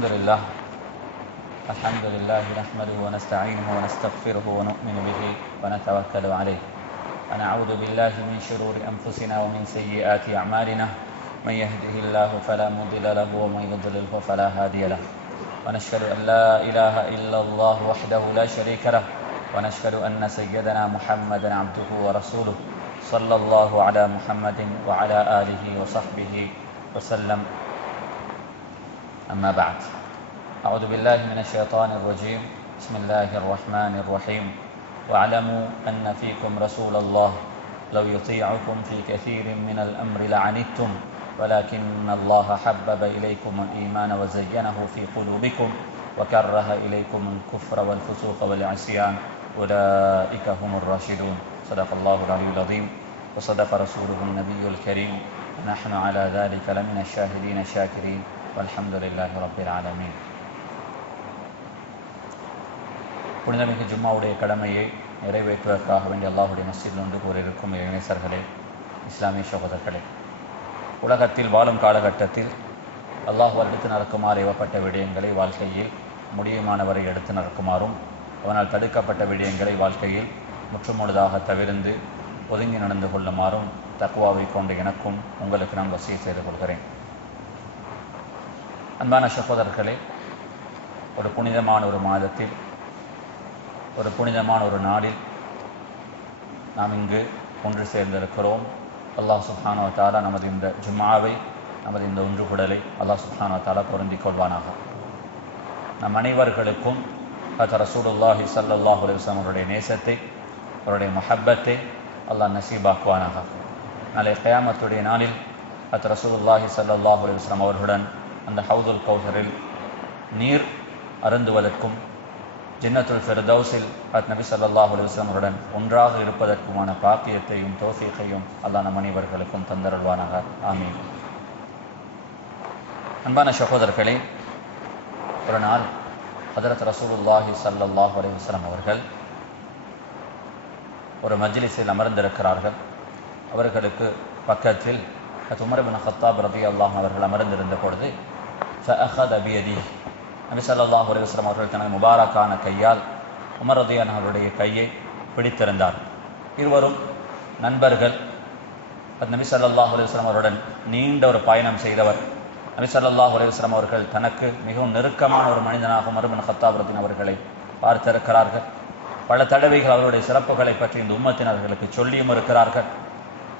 الحمد لله نحمده ونستعينه ونستغفره ونؤمن به ونتوكل عليه ونعوذ بالله من شرور أنفسنا ومن سيئات أعمالنا من يهده الله فلا مضل له ومن يضلل فلا هادي له ونشهد أن لا إله إلا الله وحده لا شريك له ونشهد أن سيدنا محمدا عبده ورسوله صلى الله على محمد وعلى آله وصحبه وسلم. أما بعد، أعوذ بالله من الشيطان الرجيم. بسم الله الرحمن الرحيم. واعلموا أن فيكم رسول الله لو يطيعكم في كثير من الأمر لعنتم ولكن الله حبب إليكم الإيمان وزينه في قلوبكم وكره إليكم الكفر والفسوق والعصيان أولئك هم الراشدون. صدق الله العلي العظيم وصدق رسوله النبي الكريم ونحن على ذلك لمن الشاهدين الشاكرين والحمد لله رب العالمين. புனிதமிகு ஜும்மாவுடைய கடமையை நிறைவேற்றுவதற்காக வேண்டிய அல்லாஹுடைய மஸ்ஜிதில் ஒன்று கூறியிருக்கும் இளைஞர்களே, இஸ்லாமிய சகோதரர்களே, உலகத்தில் வாழும் காலகட்டத்தில் அல்லாஹ் எடுத்து நடக்குமாறு ஏவப்பட்ட விடயங்களை வாழ்க்கையில் முடியுமானவரை எடுத்து நடக்குமாறும் அவனால் தடுக்கப்பட்ட விடயங்களை வாழ்க்கையில் முற்றுமுழுதாக தவிர்த்து ஒதுங்கி நடந்து கொள்ளுமாறும் தக்வாவை கொண்ட எனக்கும் உங்களுக்கு நான் வசிய செய்து கொள்கிறேன். அன்பான சகோதரர்களே, ஒரு புனிதமான ஒரு மாதத்தில், ஒரு புனிதமான ஒரு நாளில் நாம் இங்கு ஒன்று சேர்ந்திருக்கிறோம். அல்லாஹ் சுப்ஹானஹு வ தஆலா நமது இந்த ஜும்ஆவை, நமது இந்த ஒன்றுகூடலை அல்லாஹ் சுப்ஹானஹு வ தஆலா பொருந்திக் கொள்வானாக. நம் அனைவர்களுக்கும் ரசூலுல்லாஹி ஸல்லல்லாஹு அலைஹி வஸல்லம் அவருடைய நேசத்தை, அவருடைய மஹப்பத்தை அல்லாஹ் நசீபாக்குவானாக. நாளை கியாமத்துடைய நாளில் ரசூலுல்லாஹி ஸல்லல்லாஹு அலைஹி வஸல்லம் அவர்களுடன் அந்த ஹவுதுல் கௌசரில் நீர் அருந்துவதற்கும் ஜன்னத்துல் ஃபிர்தௌஸில் நபி ஸல்லல்லாஹு அலைஹி வஸல்லம் அவருடன் ஒன்றாக இருப்பதற்குமான பாக்கியத்தையும் தௌஃபீகையும் அல்லாஹ் நம் அனைவர்களுக்கும் தந்தருள்வானாக. ஆமீன். அன்பான சகோதரர்களே, ஒரு நாள் ஹஜ்ரத் ரசூலுல்லாஹி ஸல்லல்லாஹு அலைஹி வஸல்லம் அவர்கள் ஒரு மஜ்லிஸில் அமர்ந்திருக்கிறார்கள். அவர்களுக்கு பக்கத்தில் உமர் இப்னு கத்தாப் ரலியல்லாஹு அன்ஹு அவர்கள் அமர்ந்திருந்த பொழுது ஃபஅഖத பியதிஹி, நபி ஸல்லல்லாஹு அலைஹி வஸல்லம் அவர்கள் தனது முபாரக்கான கையால் உமர் ரலியல்லாஹு அன்ஹு அவருடைய கையை பிடித்திருந்தார். இருவரும் நண்பர்கள். நபி ஸல்லல்லாஹு அலைஹி வஸல்லம் அவருடன் நீண்ட ஒரு பயணம் செய்தவர். நபி ஸல்லல்லாஹு அலைஹி வஸல்லம் அவர்கள் தனக்கு மிகவும் நெருக்கமான ஒரு மனிதனாக உமர் இப்னு கத்தாப் ரலியல்லாஹு அவர்களை பார்த்திருக்கிறார்கள். பல தடவைகள் அவருடைய சிறப்புகளை பற்றி இந்த உம்மத்தினர்களுக்கு சொல்லியும் இருக்கிறார்கள்.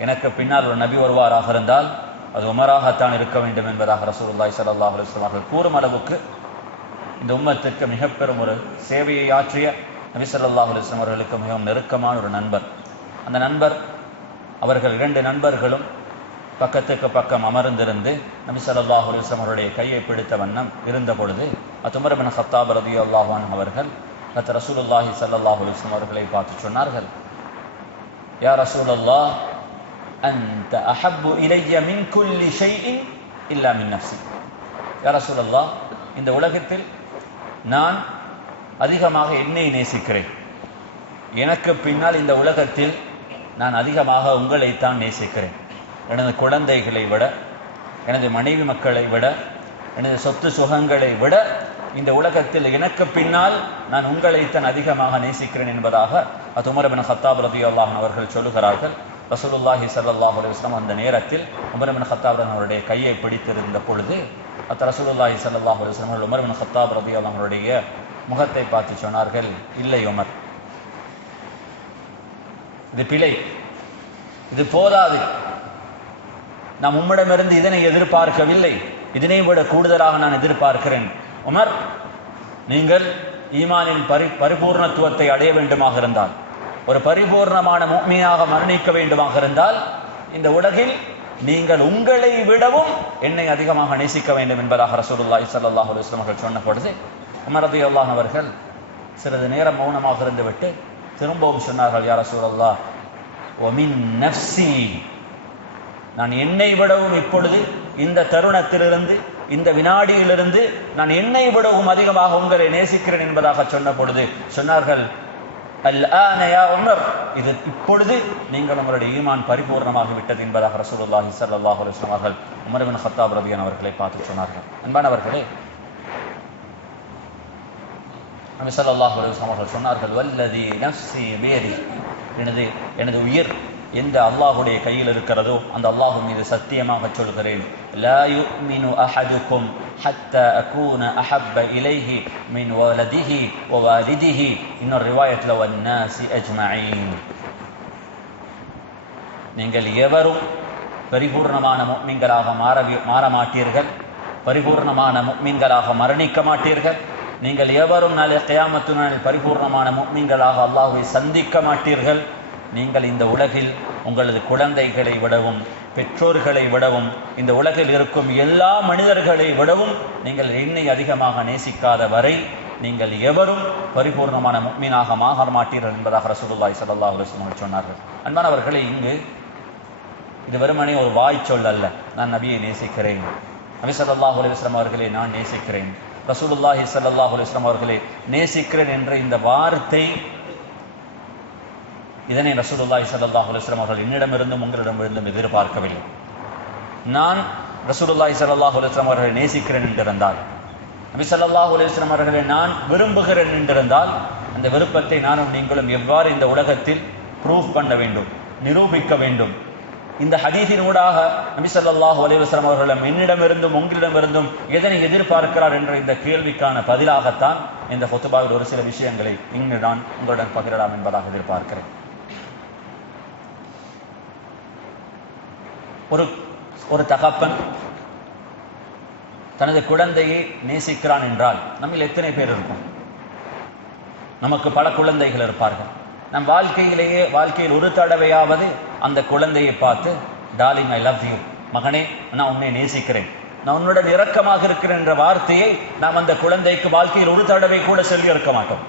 எனக்கு பின்னால் ஒரு நபி வருவாராக இருந்தால் அது உமராகத்தான் இருக்க வேண்டும் என்பதாக ரசூலுல்லாஹி ஸல்லல்லாஹு அலைஹி வஸல்லம் அவர்கள் கூறும் அளவுக்கு இந்த உம்மத்துக்கு மிக பெரும் ஒரு சேவையை ஆற்றிய நபி ஸல்லல்லாஹு அலைஹி வஸல்லம் அவர்களுக்கு மிகவும் நெருக்கமான ஒரு நண்பர். அந்த நண்பர், அவர்கள் இரண்டு நண்பர்களும் பக்கத்துக்கு பக்கம் அமர்ந்திருந்து நபி ஸல்லல்லாஹு அலைஹி வஸல்லம் அவருடைய கையை பிடித்த வண்ணம் இருந்த பொழுது உமர் இப்னு கத்தாப் ரலியல்லாஹு அன்ஹு அவர்கள் ரசூலுல்லாஹி ஸல்லல்லாஹு அலைஹி வஸல்லம் அவர்களை பார்த்து சொன்னார்கள், யா ரசூலல்லாஹ், அன்த அஹப்பு இலைய மின் குல்லி ஷைஇன் இல்லா மின் நஃப்ஸி. யா ரசூலல்லாஹ், இந்த உலகத்தில் நான் அதிகமாக என்னை நேசிக்கிறேன். எனக்கு பின்னால் இந்த உலகத்தில் நான் அதிகமாக உங்களைத்தான் நேசிக்கிறேன். எனது குழந்தைகளை விட, எனது மனைவி மக்களை விட, எனது சொத்து சுகங்களை விட இந்த உலகத்தில் எனக்கு பின்னால் நான் உங்களைத்தான் அதிகமாக நேசிக்கிறேன் என்பதாக உமர் இப்னு கத்தாப் ரலியல்லாஹு அன்ஹு அவர்கள் சொல்லுகிறார்கள். ரசூலுல்லாஹி ஸல்லல்லாஹு அலைஹி வஸல்லம் அந்த நேரத்தில் உமர் இப்னு கத்தாப் அவருடைய கையை பிடித்திருந்த பொழுது ரசூலுல்லாஹி ஸல்லல்லாஹு அலைஹி வஸல்லம் உமர் இப்னு கத்தாப் ரலியல்லாஹு அவருடைய முகத்தை பார்த்து சொன்னார்கள், இல்லை உமர், இது பிழை, இது போதாது. நாம் உம்மிடமிருந்து இதனை எதிர்பார்க்கவில்லை, இதனை விட கூடுதலாக நான் எதிர்பார்க்கிறேன். உமர், நீங்கள் ஈமானின் பரிபூர்ணத்துவத்தை அடைய வேண்டுமாக இருந்தால், ஒரு பரிபூர்ணமான முஃமினாக மரணிக்க வேண்டுமாக இருந்தால், இந்த உலகில் நீங்கள் உங்களை விடவும் என்னை அதிகமாக நேசிக்க வேண்டும் என்பதாக ரசூலுல்லாஹி ஸல்லல்லாஹு அலைஹி வஸல்லம் அவர்கள் சொன்ன பொழுது உமர் ரலியல்லாஹு அன்ஹு அவர்கள் சிறிது நேரம் மௌனமாக இருந்துவிட்டு திரும்பவும் சொன்னார்கள், யா ரசூலல்லாஹ், வமின் நஃப்ஸி, நான் என்னை விடவும் இப்பொழுது இந்த தருணத்திலிருந்து, இந்த வினாடியிலிருந்து நான் என்னை விடவும் அதிகமாக உங்களை நேசிக்கிறேன் என்பதாக சொன்ன பொழுது சொன்னார்கள், அல்ஆன யா உமர், இது இப்பொழுது நீங்கள் உங்களுடைய ஈமான் பரிபூர்ணமாகி விட்டது என்பதாக ரசூலுல்லாஹி ஸல்லல்லாஹு அலைஹி வஸல்லம் அவர்கள் உமர் இப்னு கத்தாப் ரலியல்லாஹு அவர்களை பார்த்து சொன்னார்கள். அன்பானவர்களே, நபி ஸல்லல்லாஹு அலைஹி வஸல்லம் அவர்கள் சொன்னார்கள், வல்லதி நஃப்ஸி பியதி, எனது உயிர் எந்த அல்லாஹ்வுடைய கையில் இருக்கிறதோ அந்த அல்லாஹ் மீது சத்தியமாக சொல்கிறேன், லா யுமினு அஹதுக்கும் ஹத்தா அகூன அஹப்ப இலைஹி மின் வலதிஹி வ வாலிதிஹி, இன்னொரு ரிவாயத்துல வன்னாஸி அஜ்மஈன். நீங்கள் எவரும் பரிபூர்ணமான முஃமின்களாக மாற மாட்டீர்கள், பரிபூர்ணமான முஃமின்களாக மரணிக்க மாட்டீர்கள். நீங்கள் எவரும் நாளை கியாமத்து நாளில் பரிபூர்ணமான முஃமின்களாக அல்லாஹ்வை சந்திக்க மாட்டீர்கள். நீங்கள் இந்த உலகில் உங்களது குழந்தைகளை விடவும், பெற்றோர்களை விடவும், இந்த உலகில் இருக்கும் எல்லா மனிதர்களை விடவும் நீங்கள் என்னை அதிகமாக நேசிக்காத வரை நீங்கள் எவரும் பரிபூர்ணமான முஃமினாக மாற மாட்டீர்கள் என்பதாக ரசூலுல்லாஹி ஸல்லல்லாஹு அலைஹி வஸல்லம் சொன்னார்கள். அன்பானவர்களே, இங்கு இது வெறுமனே ஒரு வாய் சொல் அல்ல. நான் நபியை நேசிக்கிறேன், நபி ஸல்லல்லாஹு அலைஹி வஸல்லம் அவர்களை நான் நேசிக்கிறேன், ரசூலுல்லாஹி ஸல்லல்லாஹு அலைஹி வஸல்லம் அவர்களை நேசிக்கிறேன் என்ற இந்த வார்த்தை, இதனை ரசூலுல்லாஹி ஸல்லல்லாஹு அலைஹி வஸல்லம் அவர்கள் என்னிடமிருந்தும் உங்களிடமிருந்தும் எதிர்பார்க்கவில்லை. நான் ரசூலுல்லாஹி ஸல்லல்லாஹு அலைஹி வஸல்லம் அவர்களை நேசிக்கிறேன் என்றிருந்தால், நபி ஸல்லல்லாஹு அலைஹி வஸல்லம் அவர்களை நான் விரும்புகிறேன் என்றிருந்தால், அந்த விருப்பத்தை நானும் நீங்களும் எவ்வாறு இந்த உலகத்தில் ப்ரூஃப் பண்ண வேண்டும், நிரூபிக்க வேண்டும்? இந்த ஹதீஸின் ஊடாக நபி ஸல்லல்லாஹு அலைஹி வஸல்லம் அவர்கள் என்னிடமிருந்தும் உங்களிடமிருந்தும் எதனை எதிர்பார்க்கிறார் என்ற இந்த கேள்விக்கான பதிலாகத்தான் இந்த ஹுத்பாவில் ஒரு சில விஷயங்களை இங்கு நான் உங்களுடன் பகிரலாம் என்பதாக எதிர்பார்க்கிறேன். ஒரு தகப்பன் தனது குழந்தையை நேசிக்கிறான் என்றால் நம்மில் எத்தனை பேர் இருக்கும்? நமக்கு பல குழந்தைகள் இருப்பார்கள். நம் வாழ்க்கையில் ஒரு தடவையாவது அந்த குழந்தையை பார்த்து, டார்லிங் ஐ லவ் யூ, மகனே நான் உன்னை நேசிக்கிறேன், நான் உன்னுடன் இரக்கமாக இருக்கிறேன் என்ற வார்த்தையை நாம் அந்த குழந்தைக்கு வாழ்க்கையில் ஒரு தடவை கூட சொல்லி இருக்க மாட்டோம்.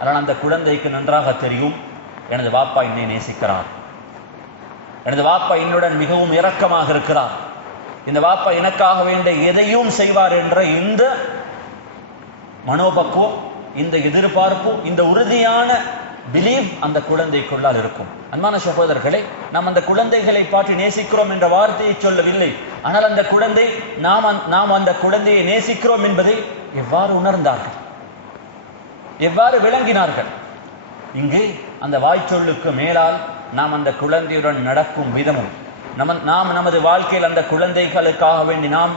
ஆனால் அந்த குழந்தைக்கு நன்றாக தெரியும், எனது வாப்பா என்னை நேசிக்கிறார், எனது வாப்பா என்னுடன் மிகவும் இரக்கமாக இருக்கிறார், இந்த வாப்பா எனக்காக வேண்டிய எதையும் செய்வார் என்ற இந்த மனோபக்குவம், இந்த எதிர்பார்ப்பு, இந்த உறுதியான பிலீவ் அந்த குழந்தைக்குள்ளால் இருக்கும். அன்பான சகோதரர்களே, நாம் அந்த குழந்தைகளை பார்த்து நேசிக்கிறோம் என்ற வார்த்தையை சொல்லவில்லை. ஆனால் அந்த குழந்தை நாம் அந்த குழந்தையை நேசிக்கிறோம் என்பதை எவ்வாறு உணர்ந்தார்கள், எவ்வாறு விளங்கினார்கள்? இங்கு அந்த வாய்ச்சொல்லுக்கு மேலால் நாம் அந்த குழந்தையுடன் நடக்கும் விதமும், நாம் நமது வாழ்க்கையில் அந்த குழந்தைகளுக்காக வேண்டி நாம்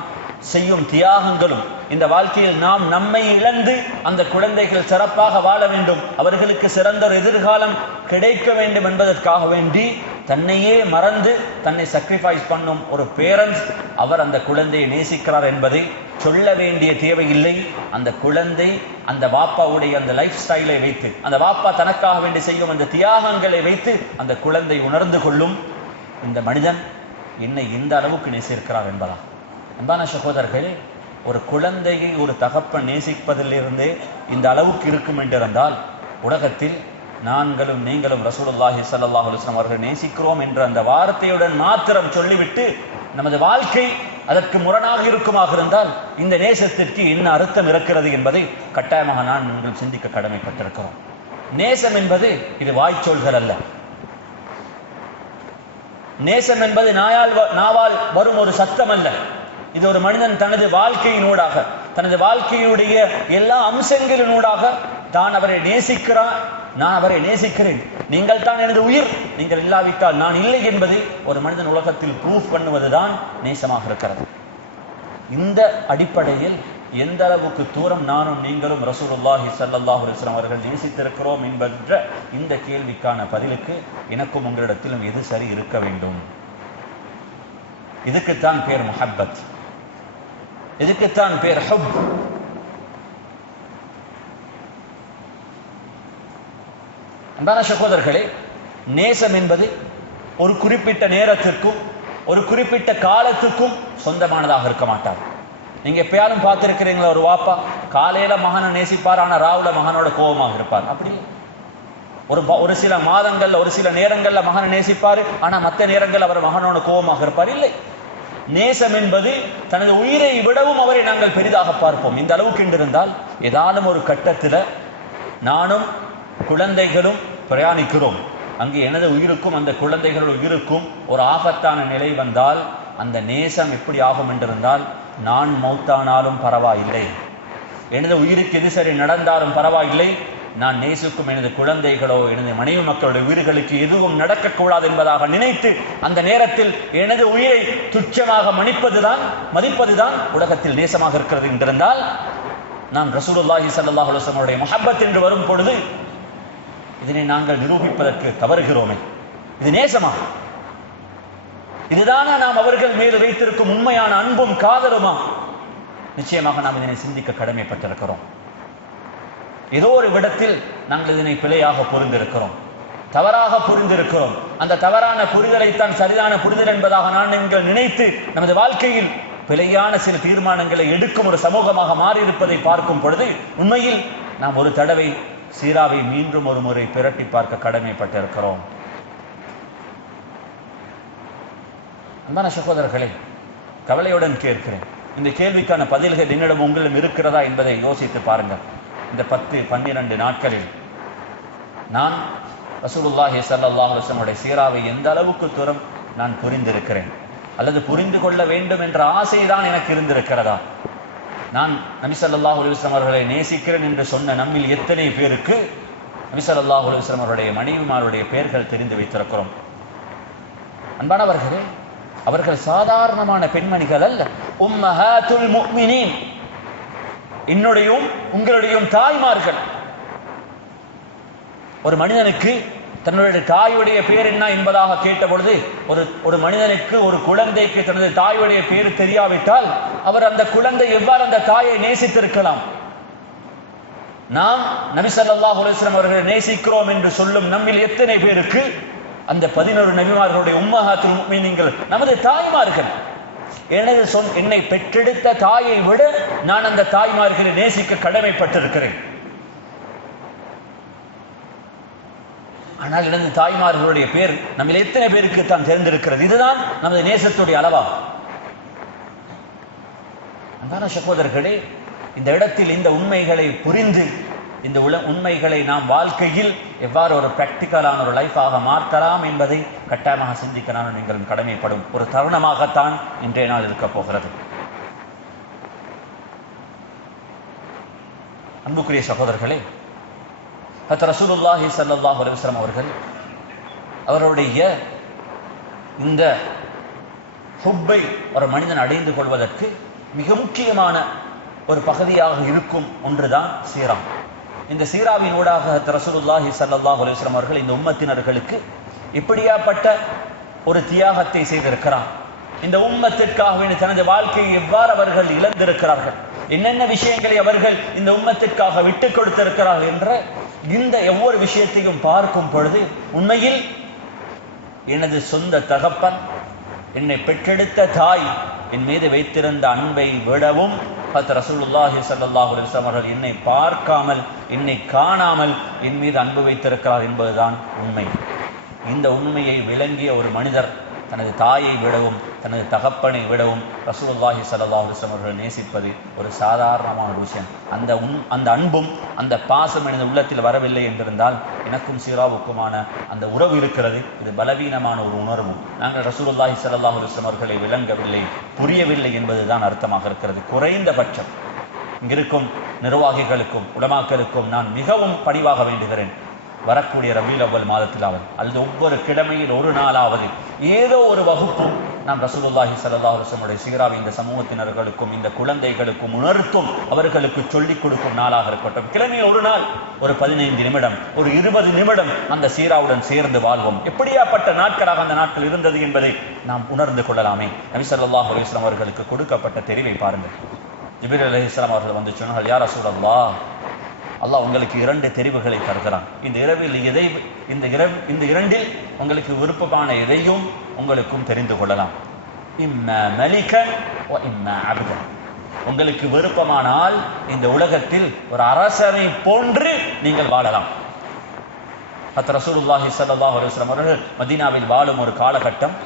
செய்யும் தியாகங்களும், இந்த வாழ்க்கையில் நாம் நம்மை இழந்து அந்த குழந்தைகள் சிறப்பாக வாழ வேண்டும், அவர்களுக்கு சிறந்த ஒரு எதிர்காலம் கிடைக்க வேண்டும் என்பதற்காக வேண்டி தன்னையே மறந்து தன்னை சாக்ரிஃபைஸ் பண்ணும் ஒரு பேரண்ட்ஸ், அவர் அந்த குழந்தையை நேசிக்கிறார் என்பதை சொல்ல வேண்டிய தேவையில்லை. அந்த குழந்தை அந்த வாப்பாவுடைய அந்த லைஃப் ஸ்டைலை வைத்து, அந்த வாப்பா தனக்காக வேண்டி செய்யும் அந்த தியாகங்களை வைத்து அந்த குழந்தை உணர்ந்து கொள்ளும், இந்த மனிதன் என்னை இந்த அளவுக்கு நேசிக்கிறார் என்பதா. அன்பான சகோதரர்களே, ஒரு குழந்தையை ஒரு தகப்பன் நேசிப்பதிலிருந்தே இந்த அளவுக்கு இருக்கும் என்றிருந்தால், உலகத்தில் நாங்களும் நீங்களும் ரசூலுல்லாஹி ஸல்லல்லாஹு அலைஹி வஸல்லம் அவர்கள் நேசிக்கிறோம் என்ற அந்த வார்த்தையுடன் மாத்திரம் சொல்லிவிட்டு நமது வாழ்க்கை அதற்கு முரணாக இருக்குமாக இருந்தால் இந்த நேசத்திற்கு என்ன அர்த்தம் இருக்கிறது என்பதை கட்டாயமாக நான் நீங்கள் சிந்திக்க கடமைப்பட்டிருக்கிறோம். நேசம் என்பது இது வாய்ச்சொல்கள் அல்ல. நேசம் என்பது நாவால் வரும் ஒரு சத்தம் அல்ல. இது ஒரு மனிதன் தனது வாழ்க்கையினூடாக, தனது வாழ்க்கையுடைய எல்லா அம்சங்களினூடாக தான் அவரை நேசிக்கிறான், நான் அவரை நேசிக்கிறேன், நீங்கள் தான் எனது உயிர், நீங்கள் இல்லாவிட்டால் நான் இல்லை என்பதை ஒரு மனிதன் உலகத்தில் ப்ரூஃப் பண்ணுவதுதான் நேசமாக இருக்கிறது. இந்த அடிப்படையில் எந்த அளவுக்கு தூரம் நானும் நீங்களும் ரசூலுல்லாஹி ஸல்லல்லாஹு அலைஹி வஸல்லம் அவர்கள் நேசித்திருக்கிறோம் என்கிற இந்த கேள்விக்கான பதிலுக்கு எனக்கும் உங்களிடத்திலும் எது சரி இருக்க வேண்டும்? இதுக்குத்தான் பேர் முஹப்பத், இதுக்குத்தான் பேர் ஹுப். அன்பான சகோதரர்களே, நேசம் என்பது ஒரு குறிப்பிட்ட நேரத்திற்கும் ஒரு குறிப்பிட்ட காலத்துக்கும் சொந்தமானதாக இருக்க மாட்டார். நீங்க எப்பயாலும் பார்த்திருக்கிறீங்களா, ஒரு வாப்பா காலையில மகனை நேசிப்பார், ஆனா ராவுல மகனோட கோபமாக இருப்பார்? அப்படி ஒரு சில மாதங்கள்ல ஒரு சில நேரங்கள்ல மகனை நேசிப்பாரு, ஆனா மற்ற நேரங்கள் அவர் மகனோட கோபமாக இருப்பார். இல்லை, நேசம் என்பது தனது உயிரை விடவும் அவரை நாங்கள் பெரிதாக பார்ப்போம். இந்த அளவுக்கு என்றிருந்தால் ஏதாலும் ஒரு கட்டத்துல நானும் குழந்தைகளும் பிரயாணிக்கிறோம், அங்கே எனது உயிருக்கும் அந்த குழந்தைகளோட உயிருக்கும் ஒரு ஆபத்தான நிலை வந்தால் அந்த நேசம் எப்படி ஆகும் என்றிருந்தால், நான் மௌத்தானாலும் பரவாயில்லை, எனது உயிருக்கு எது சரி நடந்தாலும் பரவாயில்லை, நான் நேசிக்கும் எனது குழந்தைகளோ எனது மனைவி மக்களுடைய உயிர்களுக்கு எதுவும் நடக்கக்கூடாது என்பதாக நினைத்து அந்த நேரத்தில் எனது உயிரை துச்சமாக மதிப்பதுதான் உலகத்தில் நேசமாக இருக்கிறது என்றிருந்தால், நாம் ரசூலுல்லாஹி ஸல்லல்லாஹு அலைஹி வஸல்லம் உடைய முஹப்பத் என்று வரும் பொழுது இதனை நாங்கள் நிரூபிப்பதற்கு தவறுகிறோமே. இது நேசமா? இதுதானா நாம் அவர்கள் மீது வைத்திருக்கும் உண்மையான அன்பும் காதலுமா? நிச்சயமாக நாம் இதனை சிந்திக்க கடமைப்பட்டிருக்கிறோம். ஏதோ ஒரு விடத்தில் நாங்கள் இதனை பிழையாக புரிந்திருக்கிறோம், தவறாக புரிந்திருக்கிறோம். அந்த தவறான புரிதலைத்தான் சரியான புரிதல் என்பதாக நீங்கள் நினைத்து நமது வாழ்க்கையில் பிழையான சில தீர்மானங்களை எடுக்கும் ஒரு சமூகமாக மாறியிருப்பதை பார்க்கும் பொழுது உண்மையில் நாம் ஒரு தடவை சீராவை மீண்டும் ஒரு முறை பிரட்டி பார்க்க கடமைப்பட்டிருக்கிறோம். அன்பான சகோதரர்களே, கவலையுடன் கேட்கிறேன், இந்த கேள்விக்கான பதில்கள் என்னிடம் உங்களிடம் இருக்கிறதா என்பதை யோசித்து பாருங்கள். இந்த 10-12 நாட்களில் நான் ரசூலுல்லாஹி ஸல்லல்லாஹு அலைஹி வஸல்லம் உடைய சீராவை எந்த அளவுக்கு தூரம் நான் புரிந்திருக்கிறேன், அல்லது புரிந்து கொள்ள வேண்டும் என்ற ஆசைதான் எனக்கு இருந்திருக்கிறதா? நான் நபி ஸல்லல்லாஹு அலைஹி வஸல்லம் அவர்களை நேசிக்கிறேன் என்று சொன்ன நம்மில் எத்தனை பேருக்கு நபி ஸல்லல்லாஹு அலைஹி வஸல்லம் அவருடைய மனைவிமாருடைய பெயர்கள் தெரிந்து வைத்திருக்கிறோம்? அன்பானவர்களே, அவர்கள் சாதாரணமான பெண்மணிகள் அல்ல. உம்மஹாத்துல் முஃமினீன், என்னுடையும் உங்களுடையும் தாய்மார்கள். ஒரு மனிதனுக்கு தன்னுடைய தாயுடைய பேர் என்ன என்பதாக கேட்ட பொழுது, ஒரு மனிதனுக்கு, ஒரு குழந்தைக்கு தனது தாயுடைய பேர் தெரியாவிட்டால் அவர் அந்த குழந்தை எவ்வாறு அந்த தாயை நேசித்திருக்கலாம்? நாம் நபி ஸல்லல்லாஹு அலைஹி வஸல்லம் அவர்களை நேசிக்கிறோம் என்று சொல்லும் நம்மில் எத்தனை பேருக்கு அந்த 11 நபிமார்களுடைய உம்மஹாத்துல் முஃமினீன்கள் நமது தாய்மார்கள்? என்னை பெற்றெடுத்த தாயை விட நான் அந்த தாய்மார்களை நேசிக்க கடமைப்பட்டிருக்கிறேன். ஆனால் எனது தாய்மார்களுடைய பேர் நம்ம எத்தனை பேருக்கு தான் தெரிந்திருக்கிறது? இதுதான் நமது நேசத்துடைய அளவா? அன்பான சகோதரர்களே, இந்த இடத்தில் இந்த உண்மைகளை புரிந்து இந்த உண்மைகளை நாம் வாழ்க்கையில் எவ்வாறு ஒரு பிராக்டிக்கலான ஒரு லைஃபாக மாற்றலாம் என்பதை கட்டாயமாக சிந்திக்க நான் நீங்களும் கடமைப்படும் ஒரு தருணமாகத்தான் இன்றைய நாள் இருக்க போகிறது. அன்புக்குரிய சகோதரர்களே, ரசூலுல்லாஹி ஸல்லல்லாஹு அலைஹி வஸல்லம் அவர்கள் அவருடைய இந்த ஹுப்பை ஒரு மனிதன் அடைந்து கொள்வதற்கு மிக முக்கியமான ஒரு பகுதியாக இருக்கும் ஒன்றுதான் சீரா. இந்த சீராவின் ஊடாக ரசூலுல்லாஹி ஸல்லல்லாஹு அலைஹி வஸல்லம் அவர்கள் இந்த உம்மத்தினர்களுக்கு இப்படியாப்பட்ட ஒரு தியாகத்தை செய்திருக்கிறார். இந்த உம்மத்திற்காக தனது வாழ்க்கையை எவ்வாறு அவர்கள் இழந்திருக்கிறார்கள், என்னென்ன விஷயங்களை அவர்கள் இந்த உம்மத்திற்காக விட்டுக் கொடுத்திருக்கிறார்கள் என்ற இந்த ஒவ்வொரு விஷயத்தையும் பார்க்கும் பொழுது உண்மையில் எனது சொந்த தகப்பன், என்னை பெற்றெடுத்த தாய் என் மீது வைத்திருந்த அன்பை விடவும் ரசூலுல்லாஹி ஸல்லல்லாஹு அலைஹி வஸல்லம் அவர்கள் என்னை பார்க்காமல், என்னை காணாமல் என் மீது அன்பு வைத்திருக்கிறார் என்பதுதான் உண்மை. இந்த உண்மையை விளங்கிய ஒரு மனிதர் தனது தாயை விடவும் தனது தகப்பனை விடவும் ரசூலுல்லாஹி ஸல்லல்லாஹு அலைஹி வஸல்லம் அவர்கள் நேசிப்பது ஒரு சாதாரணமான ஒரு விஷயம். அந்த அன்பும் அந்த பாசம் எனது உள்ளத்தில் வரவில்லை என்றிருந்தால் எனக்கும் சீராவுக்குமான அந்த உறவு இருக்கிறது, இது பலவீனமான ஒரு உணர்வும். நாங்கள் ரசூலுல்லாஹி ஸல்லல்லாஹு அலைஹி வஸல்லம் அவர்களை விளங்கவில்லை, புரியவில்லை என்பதுதான் அர்த்தமாக இருக்கிறது. குறைந்தபட்சம் இங்கிருக்கும் நிர்வாகிகளுக்கும் உலமாக்களுக்கும் நான் மிகவும் பணிவாக வேண்டுகிறேன், வரக்கூடிய ரபீல் அவ்வல் மாதத்திலாவது அல்லது ஒவ்வொரு கிழமையில் ஒரு நாளாவது ஏதோ ஒரு வகுப்பு நாம் ரசூலுல்லாஹி ஸல்லல்லாஹு அலைஹி வஸல்லம் சீராவை இந்த சமூகத்தினர்களுக்கும் இந்த குழந்தைகளுக்கும் உணர்த்தும், அவர்களுக்கு சொல்லிக் கொடுக்கும் நாளாக இருக்கட்டும். கிழமையில் ஒரு நாள், ஒரு 15 நிமிடம், ஒரு 20 நிமிடம் அந்த சீராவுடன் சேர்ந்து வாழ்வோம். எப்படியாப்பட்ட நாட்களாக அந்த நாட்கள் இருந்தது என்பதை நாம் உணர்ந்து கொள்ளலாமே. நபி ஸல்லல்லாஹு அலைஹி வஸல்லம் அவர்களுக்கு கொடுக்கப்பட்ட தெரிவை பாருங்கள். ஜிப்ரீல் அலைஹிஸ்ஸலாம் அவர்கள் வந்து சொன்னார்கள், யா ரசூலல்லாஹ், அல்லாஹ் உங்களுக்கு 2 தெரிவுகளை தருகிறான். இந்த இரண்டில் உங்களுக்கு விருப்பமான எதையும் உங்களுக்கும் தெரிந்து கொள்ளலாம். இம்மா மலிகன் வ இம்மா அப்தன். உங்களுக்கு விருப்பமானால் இந்த உலகத்தில் ஒரு அரசனை போன்று நீங்கள் வாழலாம். ரசூலுல்லாஹி ஸல்லல்லாஹு அலைஹி வஸல்லம் அவர்கள் மதீனாவில் வாழும் ஒரு காலகட்டம்,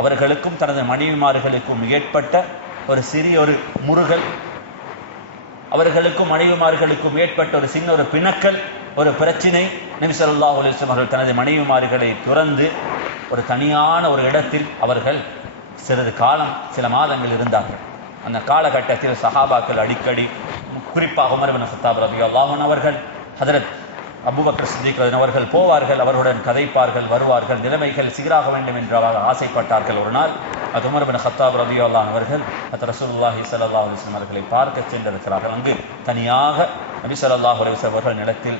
அவர்களுக்கும் தனது மனைவிமார்களுக்கும் ஏற்பட்ட ஒரு சிறிய ஒரு முருகல், அவர்களுக்கும் மனைவிமார்களுக்கும் ஏற்பட்ட ஒரு சின்ன ஒரு பிணக்கல், ஒரு பிரச்சினை. நபி ஸல்லல்லாஹு அலைஹி வஸல்லம் அவர்கள் தனது மனைவிமார்களை துறந்து ஒரு தனியான ஒரு இடத்தில் அவர்கள் சிறிது காலம், சில மாதங்கள் இருந்தார்கள். அந்த காலகட்டத்தில் சஹாபாக்கள் அடிக்கடி குறிப்பாக உமர் இப்னு கத்தாப் ரலியல்லாஹு அன்ஹு அவர்கள், ஹஜ்ரத் அபூபக்கர் சித்திக் அவர்கள் போவார்கள், அவர்களுடன் கதைப்பார்கள், வருவார்கள். நிலைமைகள் சீராக வேண்டும் என்று ஆசைப்பட்டார்கள். ஒரு நாள் அது உமர் இப்னு கத்தாப் ரலியல்லாஹு அன்ஹு அவர்கள் ரசூலுல்லாஹி ஸல்லல்லாஹு அலைஹி வஸல்லம் அவர்களை பார்க்க சென்றிருக்கிறார்கள். அங்கு தனியாக நபி ஸல்லல்லாஹு அலைஹி வஸல்லம் அவர்கள் நிலத்தில்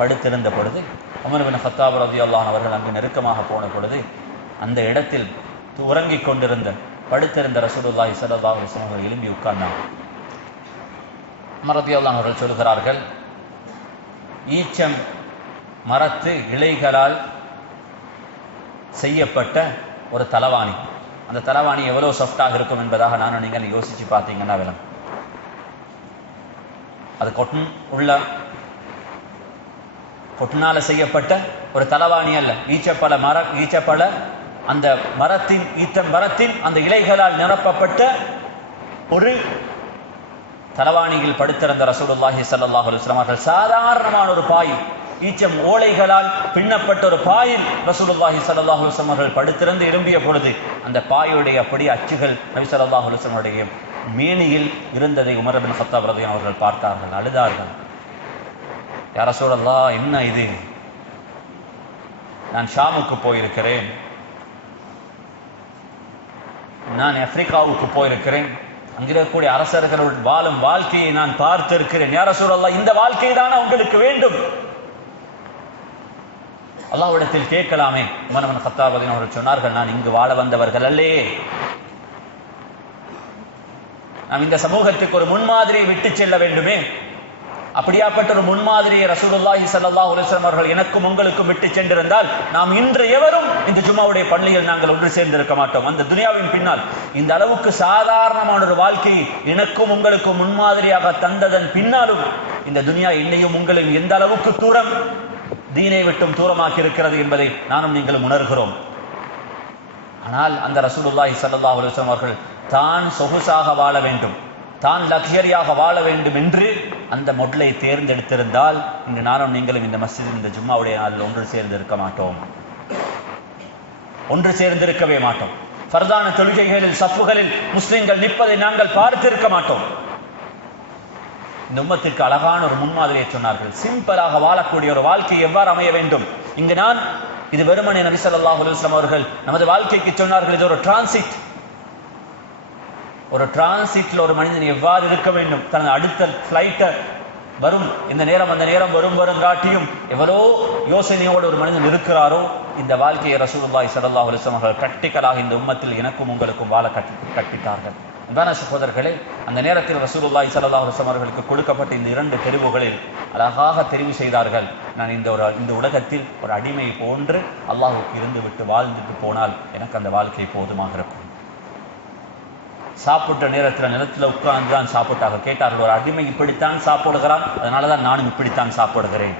படுத்திருந்த பொழுது உமர் இப்னு கத்தாப் ரலியல்லாஹு அன்ஹு அவர்கள் அங்கு நெருக்கமாக போன பொழுது அந்த இடத்தில் உறங்கிக் கொண்டிருந்த படுத்திருந்த ரசூலுல்லாஹி ஸல்லல்லாஹு அலைஹி வஸல்லம் அவர்கள் எழும்பி உட்கார்ந்தாங்க. உமர் ரலியல்லாஹு அன்ஹு அவர்கள் சொல்கிறார்கள், ஈச்சம் மரத்து இலைகளால் செய்யப்பட்ட ஒரு தலவாணி, அந்த தலவாணி எவ்வளவு சாஃப்டாக இருக்கும் என்பதாக நானும் நீங்கள் யோசிச்சு பார்த்தீங்கன்னா விளங்கும். அது கொட்டினால செய்யப்பட்ட ஒரு தலவாணி அல்ல, ஈச்சப்பழ அந்த மரத்தின் அந்த இலைகளால் நிரப்பப்பட்ட ஒரு தலவாணியில் படுத்திருந்த ரசூலுல்லாஹி ஸல்லல்லாஹு அலைஹி வஸல்லம் அவர்கள் சாதாரணமான ஒரு பாய், ஈச்சம் ஓலைகளால் பின்னப்பட்ட ஒரு பாயில் ரசூலுல்லாஹி ஸல்லல்லாஹு அலைஹி வஸல்லம் அவர்கள் படுத்திருந்து எழும்பிய பொழுது அந்த பாயுடைய அப்படி அச்சுகள் நபி ஸல்லல்லாஹு அலைஹி வஸல்லம் உடைய மேனியில் இருந்ததை உமர் இப்னு கத்தாப் ரலியல்லாஹு அன்ஹு அவர்கள் பார்த்தார்கள், அழுதார்கள். யா ரசூலல்லாஹ், என்ன இது? நான் ஷாமுக்கு போயிருக்கிறேன், நான் ஆப்பிரிக்காவுக்கு போயிருக்கிறேன், அங்கிருக்கக்கூடிய அரசர்கள் வாழும் வாழ்க்கையை நான் பார்த்திருக்கிறேன். யா ரசூலல்லாஹ், இந்த வாழ்க்கை தானே உங்களுக்கு வேண்டும்? அல்லாஹ்விடத்தில் கேட்கலாமே. உமர் இப்னு கத்தாப் ரலியல்லாஹு அன்ஹு அவர்கள் சொன்னார்கள், நான் இங்கு வாழ வந்தவர்கள் அல்லே, நாம் இந்த சமூகத்துக்கு ஒரு முன்மாதிரியை விட்டு செல்ல வேண்டுமே. அப்படியாப்பட்ட ஒரு முன்மாதிரியை ரசூலுல்லாஹி ஸல்லல்லாஹு அலைஹி வஸல்லம் அவர்கள் எனக்கும் உங்களுக்கும் விட்டு சென்றிருந்தால் நாம் இன்று எவரும் இந்த ஜும்மாவுடைய பள்ளியில் நாங்கள் ஒன்று சேர்ந்திருக்க மாட்டோம். அந்த துனியாவின் பின்னால் இந்த அளவுக்கு சாதாரணமான ஒரு வாழ்க்கையை எனக்கும் உங்களுக்கும் முன்மாதிரியாக தந்ததன் பின்னாலும் இந்த துனியா என்னையும் உங்களையும் எந்த அளவுக்கு தூரம் தீனை விட்டும் தூரமாக்கி இருக்கிறது என்பதை நானும் நீங்களும் உணர்கிறோம். ஆனால் அந்த ரசூலுல்லாஹி ஸல்லல்லாஹு அலைஹி வஸல்லம் அவர்கள் தான் சொகுசாக வாழ வேண்டும், தான் லக்ஸரியாக வாழ வேண்டும் என்று அந்த மொடலை தேர்ந்தெடுத்திருந்தால் இன்று நானும் நீங்களும் இந்த மஸ்ஜித் இந்த ஜும்மாவுடைய நாளில் ஒன்று சேர்ந்திருக்க மாட்டோம், ஒன்று சேர்ந்திருக்கவே மாட்டோம். ஃபர்தான தொழுகைகளில் சஃப்புகளில் முஸ்லிம்கள் நிற்பதை நாங்கள் பார்த்திருக்க மாட்டோம். இந்த உம்மத்திற்கு அழகான ஒரு முன்மாதிரியை சொன்னார்கள். சிம்பிளாக வாழக்கூடிய ஒரு வாழ்க்கை எவ்வாறு அமைய வேண்டும். இங்கு நான் இது வெறுமனே நபி ஸல்லல்லாஹு அலைஹி வஸல்லம் அவர்கள் நமது வாழ்க்கைக்கு சொன்னார்கள், இது ஒரு டிரான்சிட். ஒரு டிரான்சிட்ல ஒரு மனிதன் எவ்வாறு இருக்க வேண்டும், தனது அடுத்த ஃபிளைட்டை வரும் இந்த நேரம் அந்த நேரம் வரும் காட்டியும் எவ்வளோ யோசனையோடு ஒரு மனிதன் இருக்கிறாரோ இந்த வாழ்க்கையை ரசூலுல்லாஹி ஸல்லல்லாஹு அலைஹி வஸல்லம் அவர்கள் கட்டிக்கலாக இந்த உம்மத்தில் எனக்கும் உங்களுக்கும் வாழ கட்டித்தார்கள். அன்பான சகோதரர்களே, அந்த நேரத்தில் ரசூலுல்லாஹி ஸல்லல்லாஹு அலைஹி வஸல்லம் அவர்களுக்கு கொடுக்கப்பட்ட இந்த 2 தெரிவுகளில் அழகாக தெரிவு செய்தார்கள். நான் இந்த உலகத்தில் ஒரு அடிமை போன்று அல்லாஹ்வுக்கு இருந்து விட்டு வாழ்ந்துட்டு போனால் எனக்கு அந்த வாழ்க்கை போதுமாக இருக்கும். சாப்பிட்ட நேரத்தில் நிலத்தில் உட்கார்ந்து தான் சாப்பிட்டாங்க. கேட்டார்கள், ஒரு அடிமை இப்படித்தான் சாப்பிடுகிறான், அதனாலதான் நானும் இப்படித்தான் சாப்பிடுகிறேன்.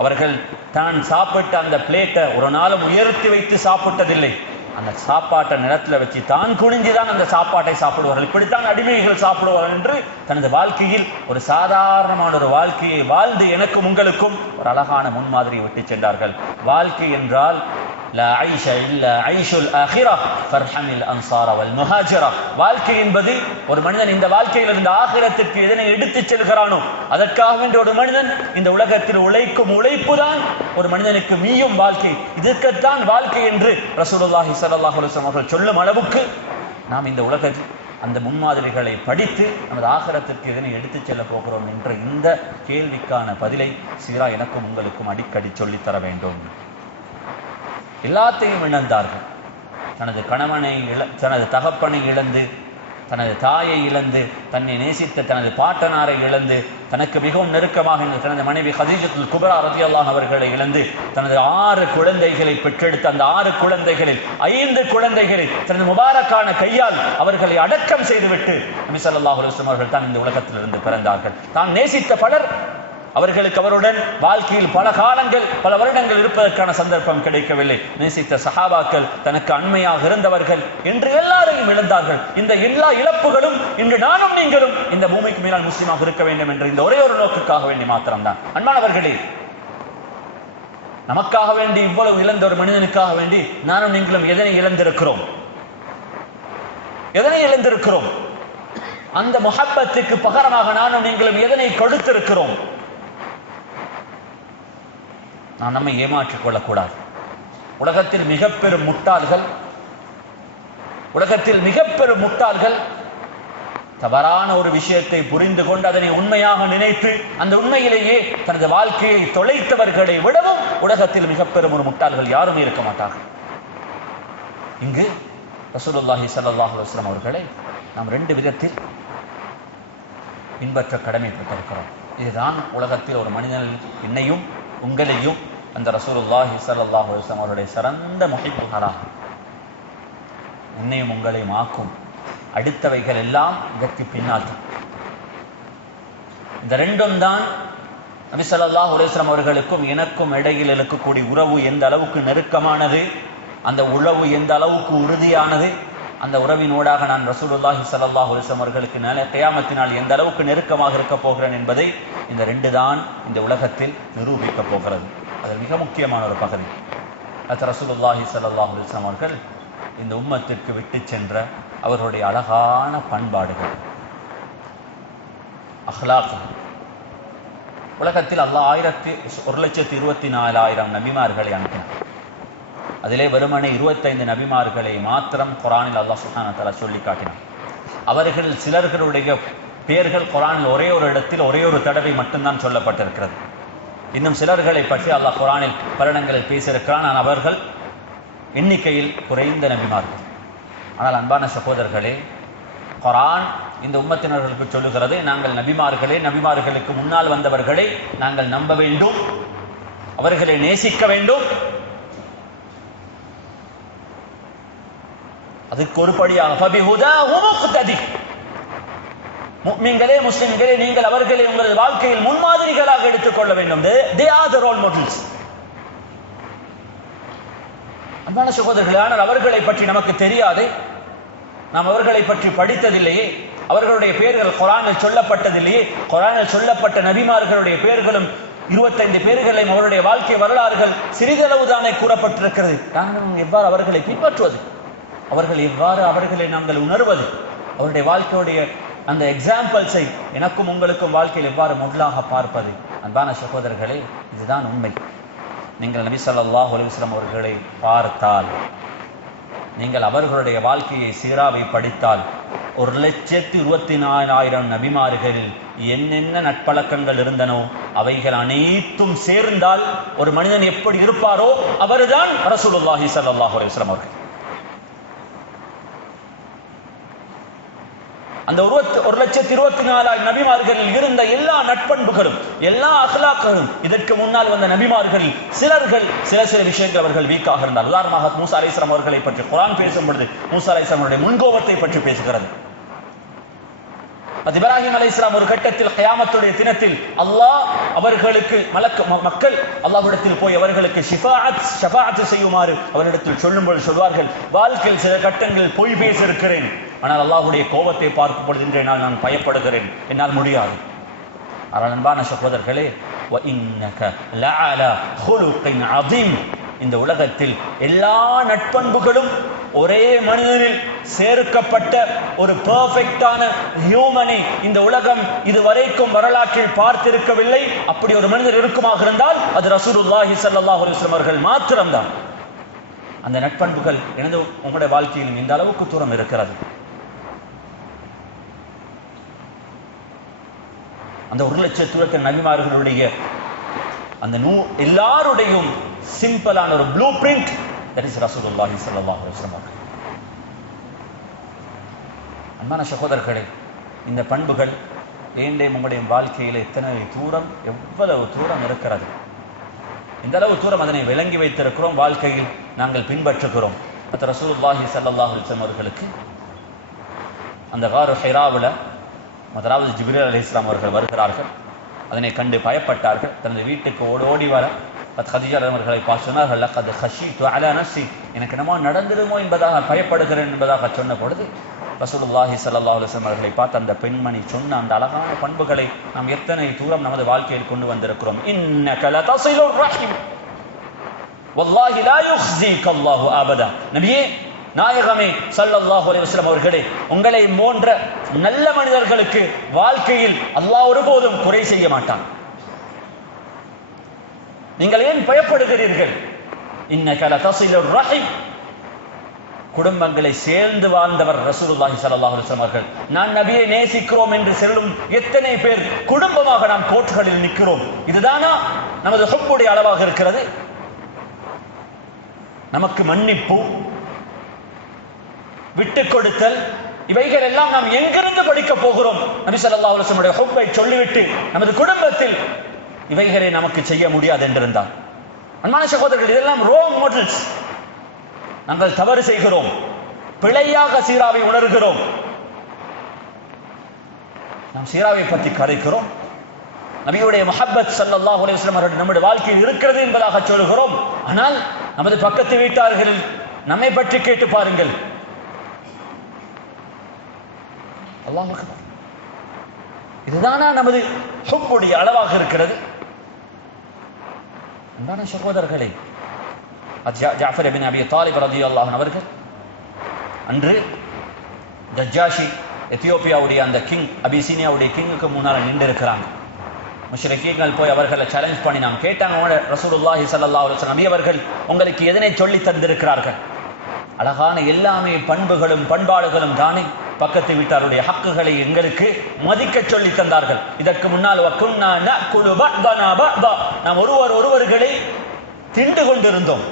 அவர்கள் தான் சாப்பிட்ட அந்த பிளேட்டை ஒரு நாளும் உயர்த்தி வைத்து சாப்பிட்டதில்லை. அந்த சாப்பாட்டை நிலத்தில் வச்சு தான் குனிஞ்சுதான் அந்த சாப்பாட்டை சாப்பிடுவார்கள். இப்படித்தான் அடிமைகள் சாப்பிடுவார்கள் என்று தனது வாழ்க்கையில் ஒரு சாதாரணமான ஒரு வாழ்க்கையை வாழ்ந்து எனக்கும் உங்களுக்கும் ஒரு அழகான முன்மாதிரியை விட்டு சென்றார்கள். வாழ்க்கை என்றால் வாழ்க்கை என்பது ஒரு மனிதன் இந்த வாழ்க்கையிலிருந்து ஆகிரத்திற்கு எதனை எடுத்து செல்கிறானோ அதற்காக வேண்டிய ஒரு மனிதன் இந்த உலகத்தில் உழைக்கும் உழைப்பு தான் ஒரு மனிதனுக்கு மீயும் வாழ்க்கை. இதற்குத்தான் வாழ்க்கை என்று ரசூலுல்லாஹி ஸல்லல்லாஹு அலைஹி வஸல்லம் அவர்கள் சொல்லும் அளவுக்கு நாம் இந்த உலகத்தில் அந்த முன்மாதிரிகளை படித்து நமது ஆகிரத்திற்கு எதனை எடுத்துச் செல்ல போகிறோம் என்ற இந்த கேள்விக்கான பதிலை சீரா எனக்கும் உங்களுக்கும் அடிக்கடி சொல்லித்தர வேண்டும். எல்லாத்தையும் இழந்தார்கள். தனது கணவனை தனது தகப்பனை இழந்து, தனது தாயை இழந்து, தன்னை நேசித்த தனது பாட்டனாரை இழந்து, தனக்கு மிகவும் நெருக்கமாக இருந்த தனது மனைவி ஹதீஜத்துல் குப்ரா ரலியல்லாஹு அவர்களை இழந்து, தனது 6 குழந்தைகளை பெற்றெடுத்த அந்த 6 குழந்தைகளில் 5 குழந்தைகளை தனது முபாரக்கான கையால் அவர்களை அடக்கம் செய்துவிட்டு நபி ஸல்லல்லாஹு அலைஹி வஸல்லம் அவர்கள் தான் இந்த உலகத்திலிருந்து பிறந்தார்கள். தான் நேசித்த பலர் அவர்களுக்கு அவருடன் வாழ்க்கையில் பல காலங்கள் பல வருடங்கள் இருப்பதற்கான சந்தர்ப்பம் கிடைக்கவில்லை. நேசித்த சஹாபாக்கள், தனக்கு அண்மையாக இருந்தவர்கள் என்று எல்லாரையும் இழந்தார்கள். இந்த எல்லா இழப்புகளும் இன்று நானும் நீங்களும் இந்த பூமிக்கு மேலால் முஸ்லிமாக இருக்க வேண்டும் என்ற இந்த ஒரே ஒரு நோக்குக்காக வேண்டி மாத்திரம்தான். அன்பானவர்களே, நமக்காக வேண்டி இவ்வளவு இழந்த ஒரு மனிதனுக்காக வேண்டி நானும் நீங்களும் எதனை இழந்திருக்கிறோம்? எதனை இழந்திருக்கிறோம்? அந்த முஹப்பத்துக்கு பகரமாக நானும் நீங்களும் எதனை கொடுத்திருக்கிறோம்? நாம் நம்மை ஏமாற்றிக் கொள்ளக்கூடாது. உலகத்தில் மிக பெரும் முட்டாள்கள் தவறான ஒரு விஷயத்தை புரிந்து கொண்டு அதனை உண்மையாக நினைத்து அந்த உண்மையிலேயே தனது வாழ்க்கையை தொலைத்தவர்களை விடவும் உலகத்தில் மிக பெரும் ஒரு முட்டாள்கள் யாரும் இருக்க மாட்டார்கள். இங்கு ரசூலுல்லாஹி ஸல்லல்லாஹு அலைஹி வஸல்லம் அவர்களை நாம் 2 விதத்தில் பின்பற்ற கடமைப்பட்டிருக்கிறோம். இதுதான் உலகத்தில் ஒரு மனிதன் என்னையும் உங்களையும் அந்த ரசூலுல்லாஹி ஸல்லல்லாஹு அலைஹி வஸல்லம் அவருடைய சிறந்த முஹிப்புகளாக என்னையும் உங்களையும் ஆக்கும். அடுத்தவைகள் எல்லாம் இதற்கு பின்னால். இந்த 2ம் தான் நபி ஸல்லல்லாஹு அலைஹி வஸல்லம் அவர்களுக்கும் எனக்கும் இடையில் இருக்கக்கூடிய உறவு எந்த அளவுக்கு நெருக்கமானது, அந்த உறவு எந்த அளவுக்கு உறுதியானது, அந்த உறவினோடாக நான் ரசூலுல்லாஹி ஸல்லல்லாஹு அலைஹி வஸல்லம் அவர்களுக்கு கியாமத்தினால் எந்த அளவுக்கு நெருக்கமாக இருக்க போகிறேன் என்பதை இந்த 2 தான் இந்த உலகத்தில் நிரூபிக்க போகிறது. அது மிக முக்கியமான ஒரு பகுதி. அது ரசூலுல்லாஹி ஸல்லல்லாஹு அலைஹி வஸல்லம் அவர்கள் இந்த உம்மத்திற்கு விட்டு சென்ற அவர்களுடைய அழகான பண்பாடுகள், அஹ்லாக். உலகத்தில் அல்லாஹ் 1,24,000 நபிமார்களை அனுப்பினார். அதிலே வெறுமனே 25 நபிமார்களை மாத்திரம் குர்ஆனில் அல்லாஹ் சுப்ஹானஹு வ தஆலா சொல்லி காட்டினார். அவர்கள் சிலர்களுடைய பெயர்கள் குர்ஆனில் ஒரே ஒரு இடத்தில் ஒரே ஒரு தடவை மட்டும்தான் சொல்லப்பட்டிருக்கிறது. இன்னும் சிலர்களை பற்றி அல்லாஹ் குர்ஆனில் பல இடங்களில் பேசியிருக்கிறான். ஆனால் அவர்கள் எண்ணிக்கையில் குறைந்த நபிமார்கள். ஆனால் அன்பான சகோதரர்களே, குர்ஆன் இந்த உம்மத்தினர்களுக்கு சொல்லுகிறது, நாங்கள் நபிமார்களுக்கு முன்னால் வந்தவர்களை நாங்கள் நம்ப வேண்டும், அவர்களை நேசிக்க வேண்டும். அதுக்கு ஒரு படியாக முஃமின்களே, முஸ்லிம்களே, நீங்கள் அவர்களை உங்கள் வாழ்க்கையில் முன்மாதிரிகளாக எடுத்துக்கொள்ள வேண்டும். They are the role models. அன்பான சகோதரர்களே, ஆனால் அவர்களை பற்றி நமக்கு தெரியாது, நாம் அவர்களை பற்றி படித்ததில்லையே, அவர்களுடைய பெயர்கள் குர்ஆனில் சொல்லப்பட்டதில்லையே. குர்ஆனில் சொல்லப்பட்ட நபிமார்களுடைய பெயர்களும் 25 பேர்களையும் அவருடைய வாழ்க்கை வரலாறுகள் சிறிதளவு தானே கூறப்பட்டிருக்கிறது. நாங்கள் எவ்வாறு அவர்களை பின்பற்றுவது, அவர்களை நாங்கள் உணர்வது, அவருடைய வாழ்க்கையுடைய அந்த எக்ஸாம்பிள்ஸை எனக்கும் உங்களுக்கும் வாழ்க்கையில் எவ்வாறு முதலாக பார்ப்பது? அன்பான சகோதரர்களே, இதுதான் உண்மை. நீங்கள் நபி ஸல்லல்லாஹு அலைஹி வஸல்லம் அவர்களை பார்த்தால், நீங்கள் அவர்களுடைய வாழ்க்கையை சீராவை படித்தால், 1,24,000 நபிமார்களில் என்னென்ன நட்பழக்கங்கள் இருந்தனோ அவைகள் அனைத்தும் சேர்ந்தால் ஒரு மனிதன் எப்படி இருப்பாரோ அவர்தான் ரசூலுல்லாஹி ஸல்லல்லாஹு அலைஹி வஸல்லம் அவர்கள். அந்த 1,24,000 நபிமார்களில் இருந்த எல்லா நட்பண்புகளும் எல்லா அஹ்லாக்களும் இதற்கு முன்னால் வந்த நபிமார்களில் சில விஷயங்கள் அவர்கள் வீக்காக இருந்தார். உதாரணமாக மூசா அலைஹிஸ்ஸலாம் அவர்களை பற்றி குர்ஆன் பேசும்பொழுது மூசா அலைஹிஸ்ஸலாம் அவருடைய முன்கோபத்தை பற்றி பேசுகிறது. அது இப்ராஹிம் அலைஹிஸ்ஸலாம் ஒரு கட்டத்தில் கியாமத்துடைய தினத்தில் அல்லாஹ் அவர்களுக்கு மக்கள் அல்லாஹ்விடத்தில் போய் அவர்களுக்கு ஷஃபாஅத் செய்யுமாறு அவரிடத்தில் சொல்லும்போது சொல்வார்கள், வாழ்க்கையில் சில கட்டங்களில் பொய் பேசியிருக்கிறேன், ஆனால் அல்லாஹ்வுடைய கோபத்தை பார்க்கும் பொழுது இன்றைய நாள் நான் பயப்படுகிறேன், என்னால் முடியாது. ஆனால் அன்பான சகோதரர்களே, வ இன்னக லஅலா குலுகின் அதீம், இந்த உலகத்தில் எல்லா நட்பண்புகளும் ஒரே மனிதனில் சேர்க்கப்பட்ட ஒரு பெர்ஃபெக்டான ஹியூமனை இந்த உலகம் இதுவரைக்கும் வரலாற்றில் பார்த்திருக்கவில்லை. அப்படி ஒரு மனிதர் இருக்குமாக இருந்தால் அது ரசூலுல்லாஹி ஸல்லல்லாஹு அலைஹி வஸல்லம் அவர்கள் மாத்திரம்தான். அந்த நட்பண்புகள் எனது உங்களுடைய வாழ்க்கையில் இந்த அளவுக்கு தூரம் இருக்கிறது. அந்த 1,00,000 நபிமார்களுடைய அந்த எல்லாருடையும் சிம்பிளான ஒரு ப்ளூ பிரிண்ட், that is ரசூலுல்லாஹி ஸல்லல்லாஹு அலைஹி வஸல்லம். அன்பான சகோதரர்களே, இந்த பண்புகள் உங்களுடைய வாழ்க்கையில் எவ்வளவு தூரம் இருக்கிறது, இந்த அளவு தூரம் அதனை விளங்கி வைத்திருக்கிறோம், வாழ்க்கையில் நாங்கள் பின்பற்றுகிறோம். அது ரசூலுல்லாஹி ஸல்லல்லாஹு அலைஹி வஸல்லம் அவர்களுக்கு அந்த கார் ஹிராவில் முதலாவது ஜிப்ரீல் அலைஹிஸ்ஸலாம் அவர்கள் வருகிறார்கள். அதனை கண்டு பயப்பட்டார்கள். தனது வீட்டுக்கு ஓடி வர கதீஜா அவர்களை பார்த்து சொன்னார்கள், லகத் ஹஷீது அலா நஃப்ஸி, எனக்கு என்னமோ நடந்துடுமோ என்பதாக பயப்படுகிறேன் என்பதாக சொன்ன பொழுது ரசூலுல்லாஹி ஸல்லல்லாஹு அலைஹி வஸல்லம் அவர்களை பார்த்து அந்த பெண்மணி சொன்ன அந்த அழகான பண்புகளை நாம் எத்தனை தூரம் நமது வாழ்க்கையில் கொண்டு வந்திருக்கிறோம். இன்னக லதஸிலுர் ரஹீம் வல்லாஹி லா யுக்ஸீக அல்லாஹு அபதா. நபியே, நாயகமே ஸல்லல்லாஹு அலைஹி வஸல்லம் அவர்களே, உங்களை போன்ற நல்ல மனிதர்களுக்கு வாழ்க்கையில் அல்லாஹ் ஒருபோதும் குறை செய்ய மாட்டான். நீங்கள் ஏன் பயப்படுகிறீர்கள்? இன்னக லதஸிலுர் ரஹீம். குடும்பங்களை சேர்ந்து வாழ்ந்தவர் ரசூலுல்லாஹி ஸல்லல்லாஹு அலைஹி வஸல்லம் அவர்கள். நான் நபியை நேசிக்கிறோம் என்று சொல்லும் எத்தனை பேர் குடும்பமாக நாம் கோர்ட்டுகளில் நிற்கிறோம். இதுதானா நமது ஹுப்புடைய அளவாக இருக்கிறது? நமக்கு மன்னிப்பு, விட்டுக் கொடுத்தல், இவைகள் எல்லாம் நாம் எங்கிருந்து படிக்க போகிறோம்? நபி ஸல்லல்லாஹு அலைஹி வஸல்லம் ஹுப்பை சொல்லிவிட்டு நமது குடும்பத்தில் இவைகளை நமக்கு செய்ய முடியாது என்றிருந்தார். அன்பான சகோதரர்கள், இதெல்லாம் ரோல் மாடல்ஸ். நாங்கள் தவறு செய்கிறோம், பிழையாக சீராவை உணர்கிறோம். நாம் சீராவை பற்றி கரைக்கிறோம். நபியுடைய முஹப்பத் ஸல்லல்லாஹு அலைஹி வஸல்லம் அவர்கள் நம்முடைய வாழ்க்கையில் இருக்கிறது என்பதாக சொல்கிறோம். ஆனால் நமது பக்கத்து வீட்டார்கள் நம்மை பற்றி கேட்டு பாருங்கள். அல்லாஹ் அக்பர். இதுதானா நமது ஹுப்புடைய அளவாக இருக்கிறது? அன்பான சகோதரர்களே, ஜாஃபர் இப்னு அபி தாலிப் ரலியல்லாஹு அன்ஹு அவர்கள் அன்று ஜஜ்ஜாஷி எத்தியோப்பியாவுடைய அந்த கிங், அபிசீனியாவுடைய கிங்குக்கு முன்னால் நின்று இருக்கிறாங்க. முஷ்ரிக்கீன்கள் போய் அவர்களை சேலஞ்ச் பண்ணி நாம் கேட்டாங்க, ரசூலுல்லாஹி ஸல்லல்லாஹு அலைஹி வஸல்லம் அவர்கள் உங்களுக்கு எதனை சொல்லி தந்திருக்கிறார்கள்? அழகான எல்லாமே பண்புகளும் பண்பாடுகளும் தானே. பக்கத்து வீட்டாருடைய ஹக்குகளை எங்களுக்கு மதிக்க சொல்லி தந்தார்கள். இதற்கு முன்னால் நாம் ஒருவர்களை திண்டு கொண்டிருந்தோம்.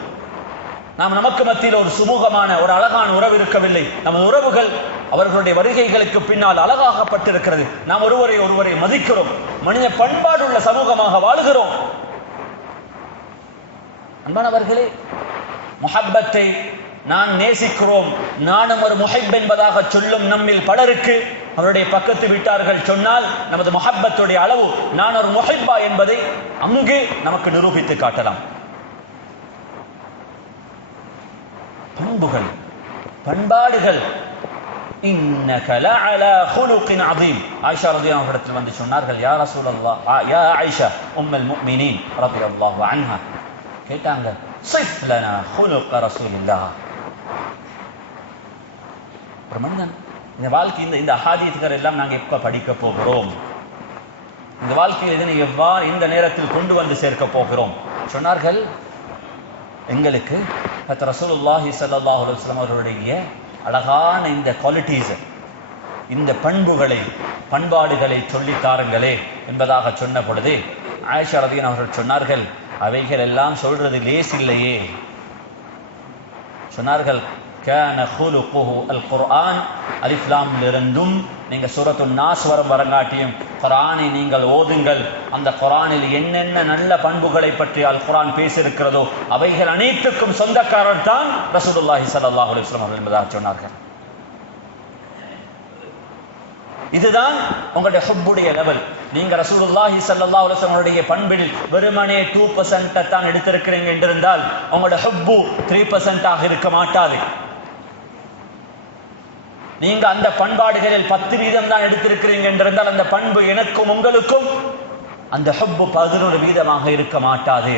நாம் நமக்கு மத்தியில் ஒரு சுமூகமான ஒரு அழகான உறவு இருக்கவில்லை. நமது உறவுகள் அவர்களுடைய வருகைகளுக்கு பின்னால் அழகாகப்பட்டிருக்கிறது. நாம் ஒருவரை மதிக்கிறோம். மனித பண்பாடுள்ள சமூகமாக வாழுகிறோம். அன்பானவர்களே, முஹப்பத்தை நான் நேசிக்கிறோம், நானும் ஒரு முஹிப் என்பதாக சொல்லும் நம்மில் பலருக்கு அவருடைய பக்கத்து வீட்டார்கள் சொன்னால் நமது முஹப்பத்துடைய அளவு நான் ஒரு முஹிப்பா என்பதை அங்கு நமக்கு நிரூபித்து காட்டலாம். பண்புகள், பண்பாடுகள். இன்னக லஅலா குலுகின் அதீம். ஆயிஷா ரலியல்லாஹு அன்ஹா இடத்தில் வந்து சொன்னார்கள், யா ரசூலல்லாஹ், யா ஆயிஷா உம்முல் முஃமினீன் ரலியல்லாஹு அன்ஹா கேட்டாங்க, சிஃப் லனா குலுக ரசூலில்லாஹ். ஒரு மனிதன் இந்த வாழ்க்கை, இந்த அஹாதீஸ்கள் எல்லாம் நாங்கள் எப்ப படிக்க போகிறோம்? இந்த வாழ்க்கையில் இதனை எவ்வாறு இந்த நேரத்தில் கொண்டு வந்து சேர்க்க போகிறோம்? சொன்னார்கள், எங்களுக்கு ரசூலுல்லாஹி ஸல்லல்லாஹு அலைஹி வஸல்லம் அவர்களுடைய அழகான இந்த குவாலிட்டிஸ், இந்த பண்புகளை பண்பாடுகளை சொல்லித் தாருங்களே என்பதாக சொன்ன பொழுது ஆயிஷா ரலியல்லாஹு அவர்கள் சொன்னார்கள், அவைகள் எல்லாம் சொல்றது லேஸ் இல்லையே. சொன்னார்கள், கான குலுகுஹு அல் குர்ஆன். அலிஃப் லாம் இருந்தும் நீங்க சூரத்துன் நாஸ் வரங்காட்டியும் குர்ஆனை நீங்கள் ஓதுங்கள். அந்த குர்ஆனில் என்னென்ன நல்ல பண்புகளை பற்றி அல் குர்ஆன் பேசியிருக்கிறதோ அவைகள் அனைத்துக்கும் சொந்தக்காரர் தான் ரசூலுல்லாஹி ஸல்லல்லாஹு அலைஹி வஸல்லம் அவர்கள் என்பதாக சொன்னார்கள். இதுதான் உங்களுடைய ஹுப்புடைய லெவல். நீங்க ரசூலுல்லாஹி ஸல்லல்லாஹு அலைஹி வஸல்லம் அவருடைய பண்பில் வெறுமனே 2% தான் எடுத்திருக்கிறீங்க என்றிருந்தால் உங்களுடைய ஹுப்பு 3% இருக்க மாட்டாது. நீங்க அந்த பண்பாடுகளில் 10% தான் எடுத்திருக்கிறீங்க என்றிருந்தால் அந்த பண்பு எனக்கும் உங்களுக்கும் அந்த ஹுப்பு 11% இருக்க மாட்டாது.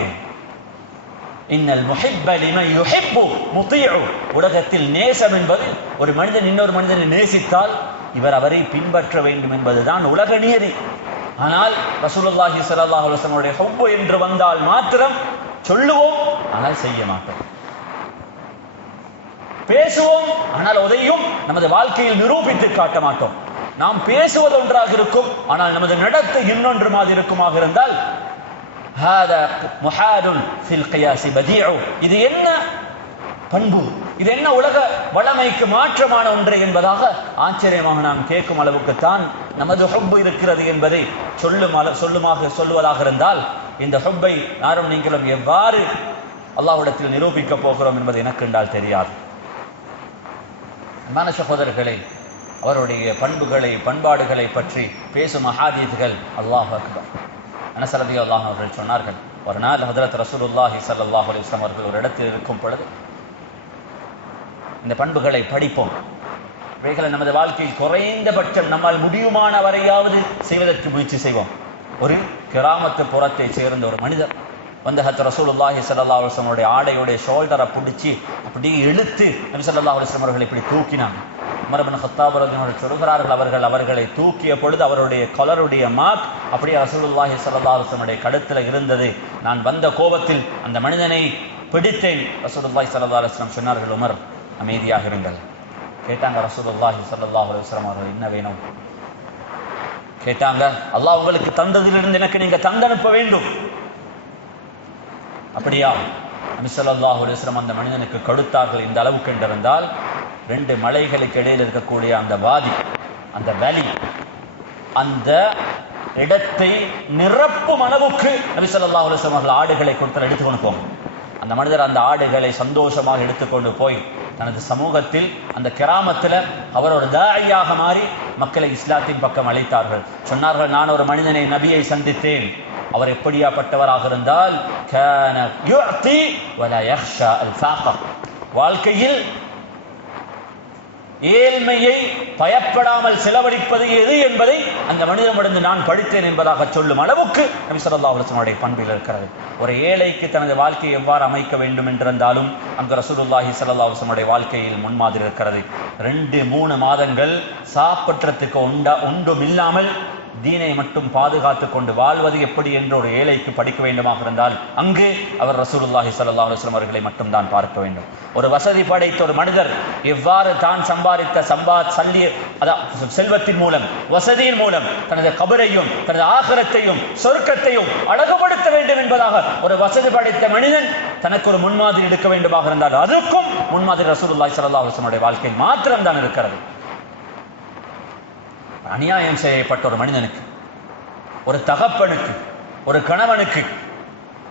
இன்னல் முஹிப்ப லிமன் யுஹிப்பு முதீஉ. உலகத்தில் நேசம் என்பது ஒரு மனிதன் இன்னொரு மனிதனை நேசித்தால் இவர் அவரை பின்பற்ற வேண்டும் என்பதுதான் உலக நியதி. ஆனால் ரசூலுல்லாஹி ஸல்லல்லாஹு அலைஹி வஸல்லம் உடைய ஹுப்பு என்று வந்தால் மாத்திரம் சொல்லுவோம், ஆனால் செய்ய மாட்டோம். பேசுவோம், ஆனால் அதையும் நமது வாழ்க்கையில் நிரூபித்து காட்ட மாட்டோம். நாம் பேசுவது ஒன்றாக இருக்கும், ஆனால் நமது நடத்தை இன்னொன்று மாதிரி இருக்குமாக இருந்தால் ஹாதா முஹாலுன் ஃபில் கியாஸ் பதீஉ. இது என்ன பண்பு, இது என்ன உலக வளமைக்கு மாற்றமான ஒன்று என்பதாக ஆச்சரியமாக நாம் கேட்கும் அளவுக்குத்தான் நமது ஹுப்பு இருக்கிறது என்பதை சொல்லுவதாக இருந்தால் இந்த ஹுப்பை யாரும் நீங்களும் எவ்வாறு அல்லாஹ்விடத்தில் நிரூபிக்க போகிறோம் என்பது எனக்கு என்றால் தெரியாது. அன்பான சகோதரர்களே, அவருடைய பண்புகளை பண்பாடுகளை பற்றி பேசும் அஹாதீஸ்கள் அல்லாஹ் அக்பர். அனஸ் ரலியல்லாஹு அன்ஹு அவர்கள் சொன்னார்கள், ஒரு நாள் ஹஜ்ரத் ரசூலுல்லாஹி ஸல்லல்லாஹு அலைஹி வஸல்லம் அவர்கள் ஒரு இடத்தில் இருக்கும் பொழுது இந்த பண்புகளை படிப்போம். இவைகளை நமது வாழ்க்கையில் குறைந்தபட்சம் நம்மால் முடியுமான வரையாவது செய்வதற்கு முயற்சி செய்வோம். ஒரு கிராமத்து புறத்தை சேர்ந்த ஒரு மனிதர் வந்து ஹத் ரசூலுல்லாஹி ஸல்லல்லாஹு அலைஹி வஸல்லம் ஆடையுடைய ஷோல்டரை பிடிச்சி அப்படியே இழுத்து நபி ஸல்லல்லாஹு அலைஹி வஸல்லம் அவர்களை இப்படி தூக்கினாங்க. உமர் இப்னு கத்தாப் ரலியல்லாஹு அன்ஹு சொல்கிறார்கள், அவர்களை தூக்கிய பொழுது அவருடைய கலருடைய மார்க் அப்படியே ரசூலுல்லாஹி ஸல்லல்லாஹு அலைஹி வஸல்லம் கழுத்தில் இருந்தது. நான் வந்த கோபத்தில் அந்த மனிதனை பிடித்தேன். ரசூலுல்லாஹி ஸல்லல்லாஹு அலைஹி வஸல்லம் சொன்னார்கள், உமர் அமைதியாக இருங்கள். கேட்டாங்க ரசூலுல்லாஹி ஸல்லல்லாஹு அலைஹி வஸல்லம் அவர்கள், என்ன வேணும் கேட்டாங்க. அல்லாஹ் உங்களுக்கு தந்ததிலிருந்து எனக்கு நீங்க தந்தனுப்ப வேண்டும். அப்படியா? நபி ஸல்லல்லாஹு அலைஹி வஸல்லம் அந்த மனிதனுக்கு கொடுத்தார்கள். இந்த அளவுக்கு என்றிருந்தால் 2 மலைகளுக்கு இடையில் இருக்கக்கூடிய அந்த வாதி, அந்த வேலி, அந்த இடத்தை நிரப்பும் அளவுக்கு நபி ஸல்லல்லாஹு அலைஹி வஸல்லம் அவர்கள் ஆடுகளை கொடுத்து எடுத்துக்கொண்டு போங்க. அந்த மனிதர் அந்த ஆடுகளை சந்தோஷமாக எடுத்துக்கொண்டு போய் தனது சமூகத்தில் அந்த கிராமத்தில் அவர் ஒரு தாயியாக மாறி மக்களை இஸ்லாத்தின் பக்கம் அழைத்தார்கள். சொன்னார்கள், நான் ஒரு மனிதனை நபியை சந்தித்தேன். அவர் எப்படியாப்பட்டவராக இருந்தால் கான யுஅதி வலா யக்ஷா அல் ஃபாக, வாழ்க்கையில் ஏழ்மையை பயப்படாமல் செலவழிப்பது எது என்பதை அந்த மனிதனிடமிருந்து நான் படித்தேன் என்பதாக சொல்லும் அளவுக்கு நபி ஸல்லல்லாஹு அலைஹி வஸல்லம் பண்பில் இருக்கிறது. ஒரு ஏழைக்கு தனது வாழ்க்கையை எவ்வாறு அமைக்க வேண்டும் என்றிருந்தாலும் அங்கு ரசூலுல்லாஹி ஸல்லல்லாஹு அலைஹி வஸல்லம் வாழ்க்கையில் முன்மாதிரி இருக்கிறது. 2-3 மாதங்கள் சாப்பிட்றதுக்கு ஒன்றும் இல்லாமல் தீனை மட்டும் பாதுகாத்து கொண்டு வாழ்வது எப்படி என்று ஒரு ஏழைக்கு படிக்க வேண்டுமாக இருந்தால் அங்கு அவர் ரசூலுல்லாஹி ஸல்லல்லாஹு அலைஹி வஸல்லம் அவர்களை மட்டும் தான் பார்க்க வேண்டும். ஒரு வசதி படைத்த ஒரு மனிதர் எவ்வாறு தான் சம்பாதித்த செல்வத்தின் மூலம், வசதியின் மூலம் தனது கபரையும் தனது ஆகிரத்தையும் சொர்க்கத்தையும் அழகுபடுத்த வேண்டும் என்பதாக ஒரு வசதி படைத்த மனிதன் தனக்கு ஒரு முன்மாதிரி எடுக்க வேண்டுமாக இருந்தால் அதுக்கும் முன்மாதிரி ரசூலுல்லாஹி ஸல்லல்லாஹு அலைஹி வஸல்லம் வாழ்க்கையில் மாத்திரம் தான் இருக்கிறது. அநியாயம் செய்யப்பட்ட ஒரு மனிதனுக்கு, ஒரு தகப்பனுக்கு, ஒரு கணவனுக்கு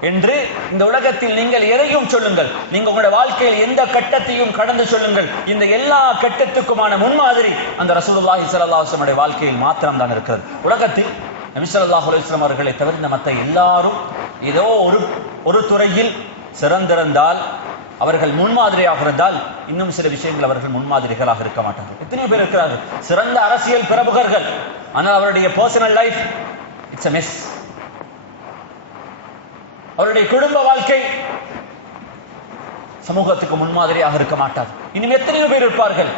என்று இந்த உலகத்தில் நீங்கள் எதையும் சொல்லுங்கள், நீங்க உங்களுடைய வாழ்க்கையில் எந்த கட்டத்தையும் கடந்து சொல்லுங்கள், இந்த எல்லா கட்டத்துக்குமான முன்மாதிரி அந்த ரசூலுல்லாஹி ஸல்லல்லாஹு அலைஹி வஸல்லம் வாழ்க்கையில் மாத்திரம் தான் இருக்கிறது. உலகத்தில் நபி ஸல்லல்லாஹு அலைஹி வஸல்லம் அவர்களை தவிர்த்த மற்ற எல்லாரும் ஏதோ ஒரு துறையில் சிறந்திருந்தால், அவர்கள் முன்மாதிரியாக இருந்தால், இன்னும் சில விஷயங்கள் அவர்கள் முன்மாதிரிகளாக இருக்க மாட்டார்கள். எத்தனையோ பேர் இருக்கிறார்கள் சிறந்த அரசியல் பிரபுகர்கள், ஆனால் அவருடைய personal life it's a mess. அவருடைய குடும்ப வாழ்க்கை சமூகத்துக்கு முன்மாதிரியாக இருக்க மாட்டார். இன்னும் எத்தனையோ பேர் இருப்பார்கள்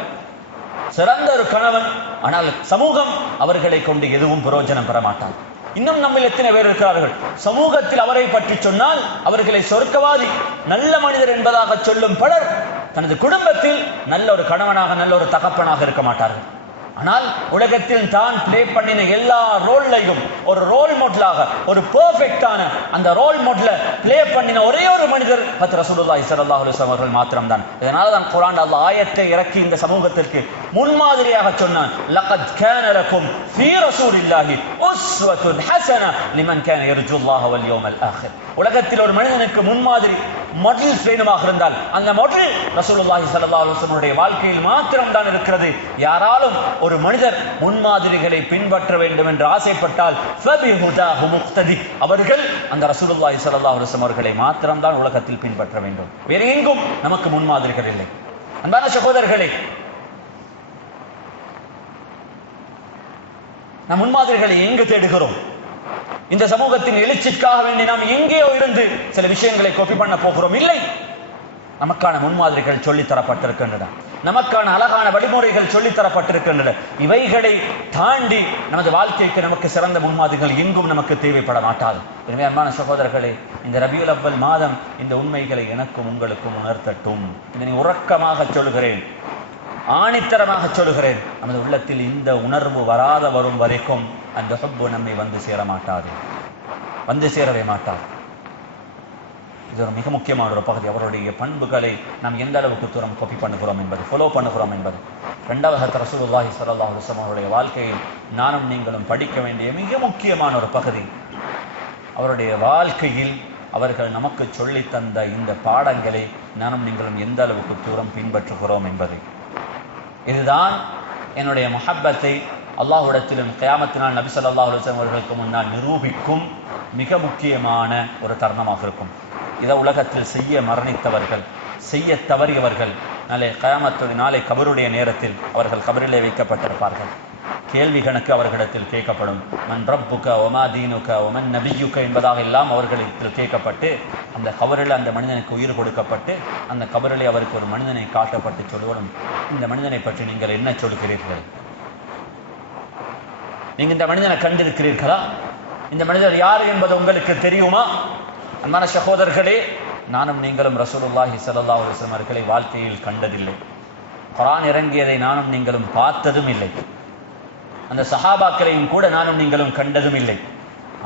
சிறந்த ஒரு கணவன், ஆனால் சமூகம் அவர்களை கொண்டு எதுவும் பிரயோஜனம் பெற மாட்டார். இன்னும் நம்ம எத்தனை பேர் இருக்கிறார்கள் சமூகத்தில் அவரை பற்றி சொன்னால் அவர்களை சொர்க்கவாதி, நல்ல மனிதர் என்பதாக சொல்லும் பலர் தனது குடும்பத்தில் நல்ல ஒரு கணவனாக, நல்ல ஒரு தகப்பனாக இருக்க மாட்டார்கள். ஆனால் உலகத்தில் தான் பிளே பண்ணின எல்லா ரோல்லையும் ஒரு ரோல் மாடலாக, ஒரு பெர்ஃபெக்ட்டான அந்த ரோல் மாடலை பிளே பண்ணின ஒரே ஒரு மனிதர் ஹஜ்ரத் ரசூலுல்லாஹி ஸல்லல்லாஹு அலைஹி வஸல்லம் அவர்கள் மாத்திரம் தான். இதனால தான் குர்ஆன் அல்லாஹ் ஆயத்தை இறக்கி இந்த சமூகத்திற்கு முன்மாதிரியாக சொன்னான், லகத் கான லகும் ஃபீ ரசூலில்லாஹி உஸ்வத்துன் ஹஸனா லிமன் கான யர்ஜுல்லாஹ வல் யௌமல் ஆகிர். உலகத்தில் ஒரு மனிதனுக்கு முன்மாதிரி மாடல் வேணுமாக இருந்தால் அந்த மாடல் ரசூலுல்லாஹி ஸல்லல்லாஹு அலைஹி வஸல்லம் வாழ்க்கையில் மாத்திரம் தான் இருக்கிறது. யாராலும் ஒரு மனிதர் முன்மாதிரிகளை பின்பற்ற வேண்டும் என்று ஆசைப்பட்டால் ஃபபிஹுதாஹு முக்ததி, அவர்கள் அந்த ரசூலுல்லாஹி ஸல்லல்லாஹு அலைஹி வஸல்லம் அவர்களை மாத்திரம் தான் உலகத்தில் பின்பற்ற வேண்டும். வேறு எங்கும் நமக்கு முன்மாதிரிகள் இல்லை. அன்பான சகோதரர்களே, நாம் முன்மாதிரிகளை எங்கு தேடுகிறோம்? இந்த சமூகத்தின் எழுச்சிக்காக வேண்டி நாம் எங்கேயோ இருந்து சில விஷயங்களை காப்பி பண்ண போகிறோம். இல்லை, நமக்கான முன்மாதிரிகள் சொல்லித்தரப்பட்டிருக்கின்றன, நமக்கான அழகான வழிமுறைகள் சொல்லித்தரப்பட்டிருக்கின்றன. இவைகளை தாண்டி நமது வாழ்க்கைக்கு நமக்கு சிறந்த முன்மாதிரிகள் எங்கும் நமக்கு தேவைப்பட மாட்டாது. எனவே அன்பான சகோதரர்களே, இந்த ரபியுல் அவ்வல் மாதம் இந்த உண்மைகளை எனக்கும் உங்களுக்கும் உணர்த்தட்டும். இதனை உறக்கமாக சொல்கிறேன், ஆணித்தரமாக சொல்கிறேன். நமது உள்ளத்தில் இந்த உணர்வு வரும் வரைக்கும் அந்த ஹுப்பு நம்மை வந்து சேர மாட்டாது, வந்து சேரவே மாட்டாது. இது ஒரு மிக முக்கியமான ஒரு பகுதி. அவருடைய பண்புகளை நாம் எந்த அளவுக்கு தூரம் காப்பி பண்ணுகிறோம் என்பது, ஃபாலோ பண்ணுகிறோம் என்பது. இரண்டாவது ரசூலுல்லாஹி ஸல்லல்லாஹு அலைஹி வஸல்லம் அவருடைய வாழ்க்கையில் நானும் நீங்களும் படிக்க வேண்டிய மிக முக்கியமான ஒரு பகுதி. அவருடைய வாழ்க்கையில் அவர்கள் நமக்கு சொல்லி தந்த இந்த பாடங்களை நானும் நீங்களும் எந்த அளவுக்கு தூரம் பின்பற்றுகிறோம் என்பது. இதுதான் என்னுடைய முஹப்பத்தை அல்லாஹ்விடத்திலும் கியாமத்தினால் நபி ஸல்லல்லாஹு அலைஹி வஸல்லம் அவர்களுக்கு முன்னால் நிரூபிக்கும் மிக முக்கியமான ஒரு தருணமாக இருக்கும். இதை உலகத்தில் செய்ய மரணித்தவர்கள், செய்ய தவறியவர்கள் நாளை கியாமத்துடைய நாளை கபருடைய நேரத்தில் அவர்கள் கபரிலே வைக்கப்பட்டிருப்பார்கள். கேள்வி கணக்கு அவர்களிடத்தில் கேட்கப்படும். மன் ரப்புக ஒமா தீனுக ஒமன் நபியுக என்பதாக எல்லாம் அவர்களிடத்தில் கேட்கப்பட்டு அந்த கபரில் அந்த மனிதனுக்கு உயிர் கொடுக்கப்பட்டு அந்த கபரிலே அவருக்கு ஒரு மனிதனை காட்டப்பட்டு சொல்லுவதும், இந்த மனிதனை பற்றி நீங்கள் என்ன சொல்கிறீர்கள்? நீங்க இந்த மனிதனை கண்டிருக்கிறீர்களா? இந்த மனிதர் யார் என்பது உங்களுக்கு தெரியுமா? அன்பான சகோதரர்களே, நானும் நீங்களும் ரசூலுல்லாஹி ஸல்லல்லாஹு அலைஹி வஸல்லம் அவர்களை வாழ்க்கையில் கண்டதில்லை. குர்ஆன் இறங்கியதை நானும் நீங்களும் பார்த்ததும் இல்லை. அந்த சஹாபாக்களையும் கூட நானும் நீங்களும் கண்டதும் இல்லை.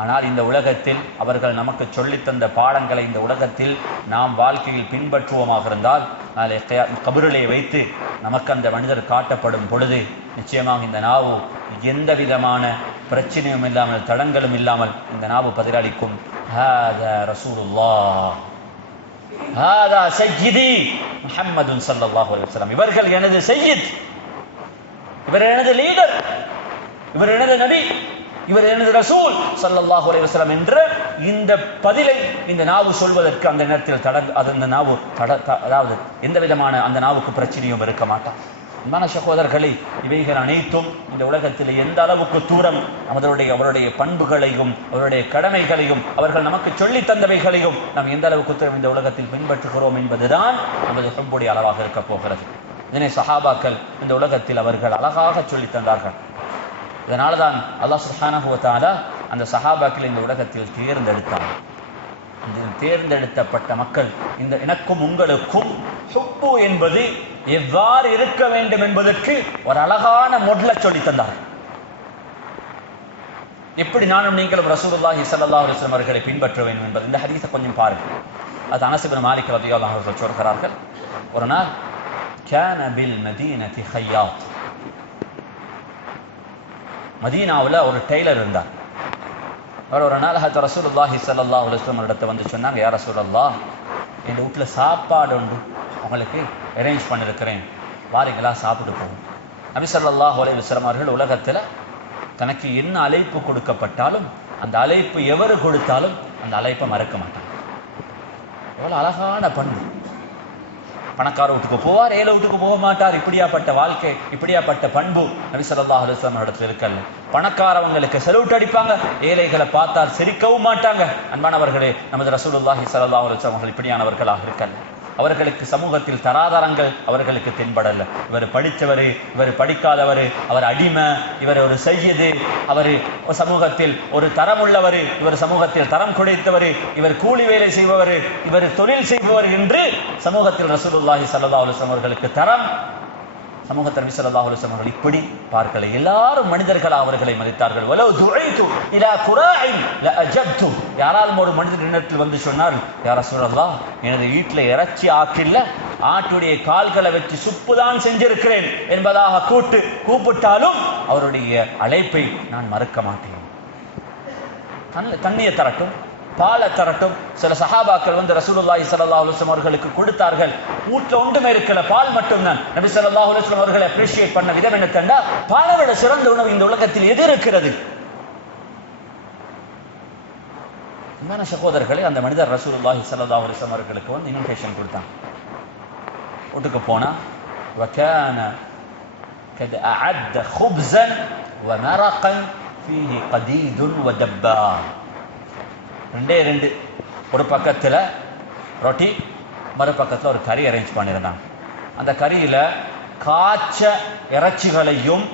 ஆனால் இந்த உலகத்தில் அவர்கள் நமக்கு சொல்லித்தந்த பாடங்களை இந்த உலகத்தில் நாம் வாழ்க்கையில் பின்பற்றுவோமாக இருந்தால் நாளை கபரிலே வைத்து நமக்கு அந்த மனிதர் காட்டப்படும் பொழுது நிச்சயமாக இந்த நாவு எந்த விதமான பிரச்சனையும் இல்லாமல் தடங்களும் இல்லாமல் இந்த நாவு பதிலளிக்கும், ஹாதா ரசூலுல்லாஹ், ஹாதா சய்யிதி முஹம்மதுன் ஸல்லல்லாஹு அலைஹி வஸல்லம். இவர்கள் எனது சய்யித், இவர் எனது லீடர், இவர் எனது நபி, இவர் எனது ரசூல் ஸல்லல்லாஹு அலைஹி வஸல்லம் என்ற இந்த பதிலை இந்த நாவு சொல்வதற்கு அந்த நேரத்தில் அந்த நாவு அதாவது எந்த விதமான அந்த நாவுக்கு பிரச்சனையும் இருக்க மாட்டான். அன்பான சகோதரர்களே, இவைகள் அனைத்தும் இந்த உலகத்தில் எந்த அளவுக்கு தூரம் அவருடைய பண்புகளையும் அவருடைய கடமைகளையும் அவர்கள் நமக்கு சொல்லி தந்தவைகளையும் நாம் எந்த அளவுக்கு தூரம் இந்த உலகத்தில் பின்பற்றுகிறோம் என்பதுதான் நமது ஹுப்புடைய அளவாக இருக்க போகிறது. இதனை சஹாபாக்கள் இந்த உலகத்தில் அவர்கள் அழகாக சொல்லி தந்தார்கள். இதனால தான் அல்லாஹ் சுப்ஹானஹு வ தஆலா அந்த சஹாபாக்களை இந்த உலகத்தில் தேர்ந்தெடுத்தார். தேர்ந்தெடுக்கப்பட்ட மக்கள் இந்த எனக்கும் உங்களுக்கும் ஹுப்பு என்பது எவ்வாறு இருக்க வேண்டும் என்பதற்கு ஒரு அழகான மொட்ல சொல்லி தந்தார். எப்படி நானும் நீங்களும் ரசூலுல்லாஹி ஸல்லல்லாஹு அலைஹி வஸல்லம் அவர்களை பின்பற்ற வேண்டும் என்பது இந்த ஹதீஸை கொஞ்சம் பாருங்க. அது அனஸ் இப்னு மாலிக் ரலியல்லாஹு அன்ஹு அவர்கள் சொல்கிறார்கள், ஒரு நாள் கான பில் மதீனதி ஹய்யாத், மதீனாவில் ஒரு டெய்லர் இருந்தார். அவர் ஒரு நாள் ஹஜ்ரத் ரசூலுல்லாஹி ஸல்லல்லாஹு அலைஹி வஸல்லம் இடத்தை வந்து சொன்னாங்க, யா ரசூலல்லாஹ், என் வீட்டில் சாப்பாடு உண்டு, உங்களுக்கு அரேஞ்ச் பண்ணியிருக்கிறேன், வாரீங்களா சாப்பிட்டு போகும். நபி ஸல்லல்லாஹு அலைஹி வஸல்லம் அவர்கள் உலகத்தில் தனக்கு என்ன அழைப்பு கொடுக்கப்பட்டாலும் அந்த அழைப்பு எவரு கொடுத்தாலும் அந்த அழைப்பை மறக்க மாட்டாங்க. எவ்வளோ அழகான பண்பு! பணக்கார வீட்டுக்கு போவார், ஏழை வீட்டுக்கு போக மாட்டார். இப்படியாப்பட்ட வாழ்க்கை, இப்படியாப்பட்ட பண்பு நபி ஸல்லல்லாஹு அலைஹி வஸல்லம் இடத்துல இருக்கல்ல. பணக்காரவங்களுக்கு செலவுட்டு அடிப்பாங்க, ஏழைகளை பார்த்தால் சிரிக்கவும் மாட்டாங்க. அன்பானவர்களே, நமது ரசூலுல்லாஹி ஸல்லல்லாஹு அலைஹி வஸல்லம் அவர்கள் இப்படியானவர்களாக இருக்கல்ல. அவர்களுக்கு சமூகத்தில் தராதரங்கள் அவர்களுக்கு தென்படல. இவர் படித்தவர், இவர் படிக்காதவர், அவர் அடிமை, இவர் ஒரு சையது, அவர் சமூகத்தில் ஒரு தரம் உள்ளவர், இவர் சமூகத்தில் தரம் குறைத்தவர், இவர் கூலி வேலை செய்பவர், இவர் தொழில் செய்பவர் என்று சமூகத்தில் ரசூலுல்லாஹி ஸல்லல்லாஹு அலைஹி வஸல்லம் அவர்களுக்கு தரம், சமூகத்தில் நபி ஸல்லல்லாஹு அலைஹி வஸல்லம் அவர்கள் இப்படி பார்க்கல. எல்லாரும் மனிதர்களாக அவர்களை மதித்தார்கள். வலவ் துஐது இலா குராஇன் லஅஜப்து, யாராலும் ஒரு மனிதனிடத்தில் வந்து சொன்னார், யா ரசூலல்லாஹ், எனது வீட்டில் இறைச்சி ஆக்கில்ல, ஆட்டுடைய கால்களை வச்சு சுப்பு தான் செஞ்சிருக்கிறேன் என்பதாக கூப்பிட்டாலும் அவருடைய அழைப்பை நான் மறுக்க மாட்டேன். தண்ணியை தரட்டும், பாலை தரட்டும். சில சஹாபாக்கள் வந்து ரசூலுல்லாஹி ஸல்லல்லாஹு அலைஹி வஸல்லம் அவர்களுக்கு கொடுத்தார்கள். வீட்டில் ஒன்றுமே இருக்கல, பால் மட்டும்தான். நபி ஸல்லல்லாஹு அலைஹி வஸல்லம் அவர்களை அப்ரிஷியேட் பண்ண விதம் என்ன தண்டா, பாலை விட சிறந்த உணவு இந்த உலகத்தில் எது இருக்கிறது? அன்பான சகோதரர்களே, அந்த மனிதர் ரசூலுல்லாஹி ஸல்லல்லாஹு அலைஹி வஸல்லம் அவர்களுக்கு வந்து இன்விடேஷன் கொடுத்தாங்க. வீட்டுக்கு போனா வகான கத் அஅத خبزا ومرقا فيه قديد ودبا, ரெண்டு ஒரு பக்கத்தில் ரொட்டி, மறுபக்கத்தில் ஒரு கறி அரேஞ்ச் பண்ணியிருந்தாங்க. அந்த கறியில் காய்ச்ச இறைச்சிகளையும்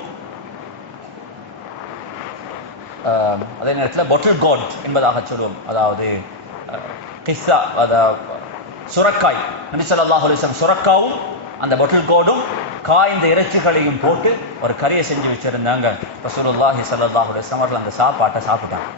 அதே நேரத்தில் பொட்டில் கோட் என்பதாக சொல்லுவோம், அதாவது கிஸ்ஸா, சுரக்காய், நபி ஸல்லல்லாஹு அலைஹி வஸல்லம் சுரக்காவும் அந்த பொட்டில் கோடும் காய்ந்த இறைச்சிகளையும் போட்டு ஒரு கறியை செஞ்சு வச்சிருந்தாங்க. ரசூலுல்லாஹி ஸல்லல்லாஹு அலைஹி வஸல்லம் அவர்கள் அந்த சாப்பாட்டை சாப்பிட்டாங்க.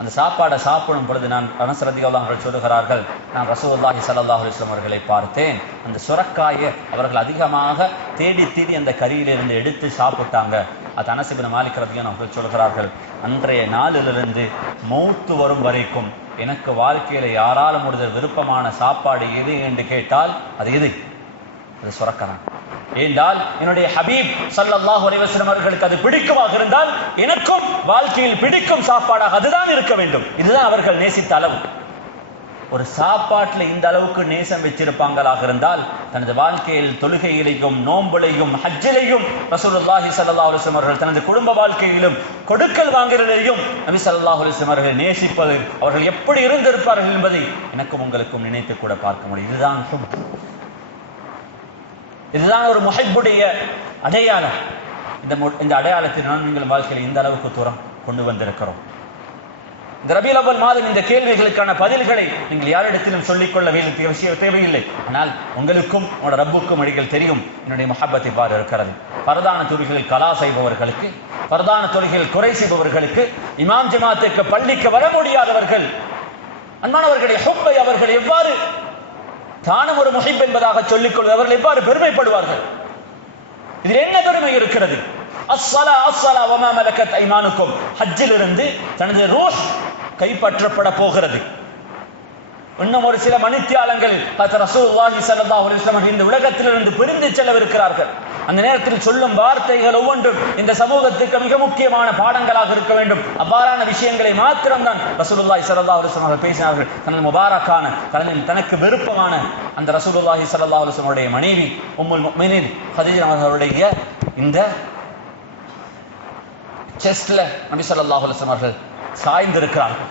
அந்த சாப்பாடை சாப்பிடும் பொழுது நான் அனஸ் ரலியல்லாஹு அன்ஹு சொல்லுகிறார்கள், நான் ரசூலுல்லாஹி ஸல்லல்லாஹு அலைஹி வஸல்லம் அவர்களை பார்த்தேன். அந்த சுரக்காயை அவர்கள் அதிகமாக தேடி அந்த கறியிலிருந்து எடுத்து சாப்பிட்டாங்க. அது அனஸ் இப்னு மாலிக் ரலியல்லாஹு அன்ஹு சொல்கிறார்கள், அன்றைய நாளிலிருந்து மௌத்து வரும் வரைக்கும் எனக்கு வாழ்க்கையில யாராலும் ஒரு விருப்பமான சாப்பாடு எது என்று கேட்டால் அது எது? அது சுரக்காய். ஏனென்றால் என்னுடைய ஹபீப் ஸல்லல்லாஹு அலைஹி வஸல்லம் அவர்களுக்கு அது பிடிக்குமாக இருந்தால் எனக்கும் வாழ்க்கையில் பிடிக்கும் சாப்பாடாக அதுதான் இருக்க வேண்டும். இதுதான் அவர்கள் நேசித்த அளவு. ஒரு சாப்பாட்டில் இந்த அளவுக்கு நேசம் வச்சிருப்பாங்களாக இருந்தால் தனது வாழ்க்கையில் தொழுகையிலையும் நோன்புலையும் ஹஜ்ஜிலையும் ரசூலுல்லாஹி ஸல்லல்லாஹு அலைஹி வஸல்லம் அவர்கள் தனது குடும்ப வாழ்க்கையிலும் கொடுக்கல் வாங்குறதிலையும் நபி ஸல்லல்லாஹு அலைஹி வஸல்லம் அவர்கள் நேசிப்பது, அவர்கள் எப்படி இருந்திருப்பார்கள் என்பதை எனக்கும் உங்களுக்கும் நினைத்து கூட பார்க்க முடியும். இதுதான் ஹுப், இதுதான் ஒரு முஹிப்புடைய அடையாளம். இந்த அடையாளத்தை நான் நீங்கள் வாழ்க்கையில் இந்த அளவுக்கு தூரம் கொண்டு வந்திருக்கிறோம். இந்த ரபீல் அவ்வல் மாதம் இந்த கேள்விகளுக்கான பதில்களை நீங்கள் யாரிடத்திலும் சொல்லிக்கொள்ள தேவையில்லை. ஆனால் உங்களுக்கும் உங்களோட ரப்புக்கும் இடையில் தெரியும் என்னுடைய முஹப்பத் இவ்வாறு இருக்கிறது. பரதான தொழுகையில் கலா செய்பவர்களுக்கு, பரதான தொழுகையில் குறை செய்பவர்களுக்கு, இமாம் ஜமாத்துக்கு பள்ளிக்கு வர முடியாதவர்கள், அன்பானவர்களுடைய ஹுப்பை அவர்கள் எவ்வாறு தானும் ஒரு முஹிப் என்பதாக சொல்லிக் கொள்வது, அவர்கள் எவ்வாறு பெருமைப்படுவார்கள்? இதில் என்ன பெருமை இருக்கிறது? அஸ்ஸலா அஸ்ஸலா வமா மலக்கத் ஐமானுக்கும், ஹஜ்ஜிலிருந்து தனது ரூஹ் கைப்பற்றப்பட போகிறது. இன்னும் ஒரு சில மணித்தியாலங்கள் ரசூலுல்லாஹி ஸல்லல்லாஹு அலைஹி வஸல்லம் இந்த உலகத்திலிருந்து பிரிந்து செல்லவிருக்கிறார்கள். அந்த நேரத்தில் சொல்லும் வார்த்தைகள் ஒவ்வொன்றும் இந்த சமூகத்துக்கு மிக முக்கியமான பாடங்களாக இருக்க வேண்டும். அவ்வாறான விஷயங்களை மாத்திரம்தான் ரசூலுல்லாஹி ஸல்லல்லாஹு அலைஹி வஸல்லம் பேசினார்கள். தனது முபாரக்கான, தனக்கு விருப்பமான அந்த ரசூலுல்லாஹி ஸல்லல்லாஹு அலைஹி வஸல்லம் மனைவி உம்முல் முஃமினீன் ஹதீஜா அவர்களுடைய இந்த செஸ்ட்ல நபி ஸல்லல்லாஹு அலைஹி வஸல்லம் அவர்கள் சாய்ந்திருக்கிறார்கள்.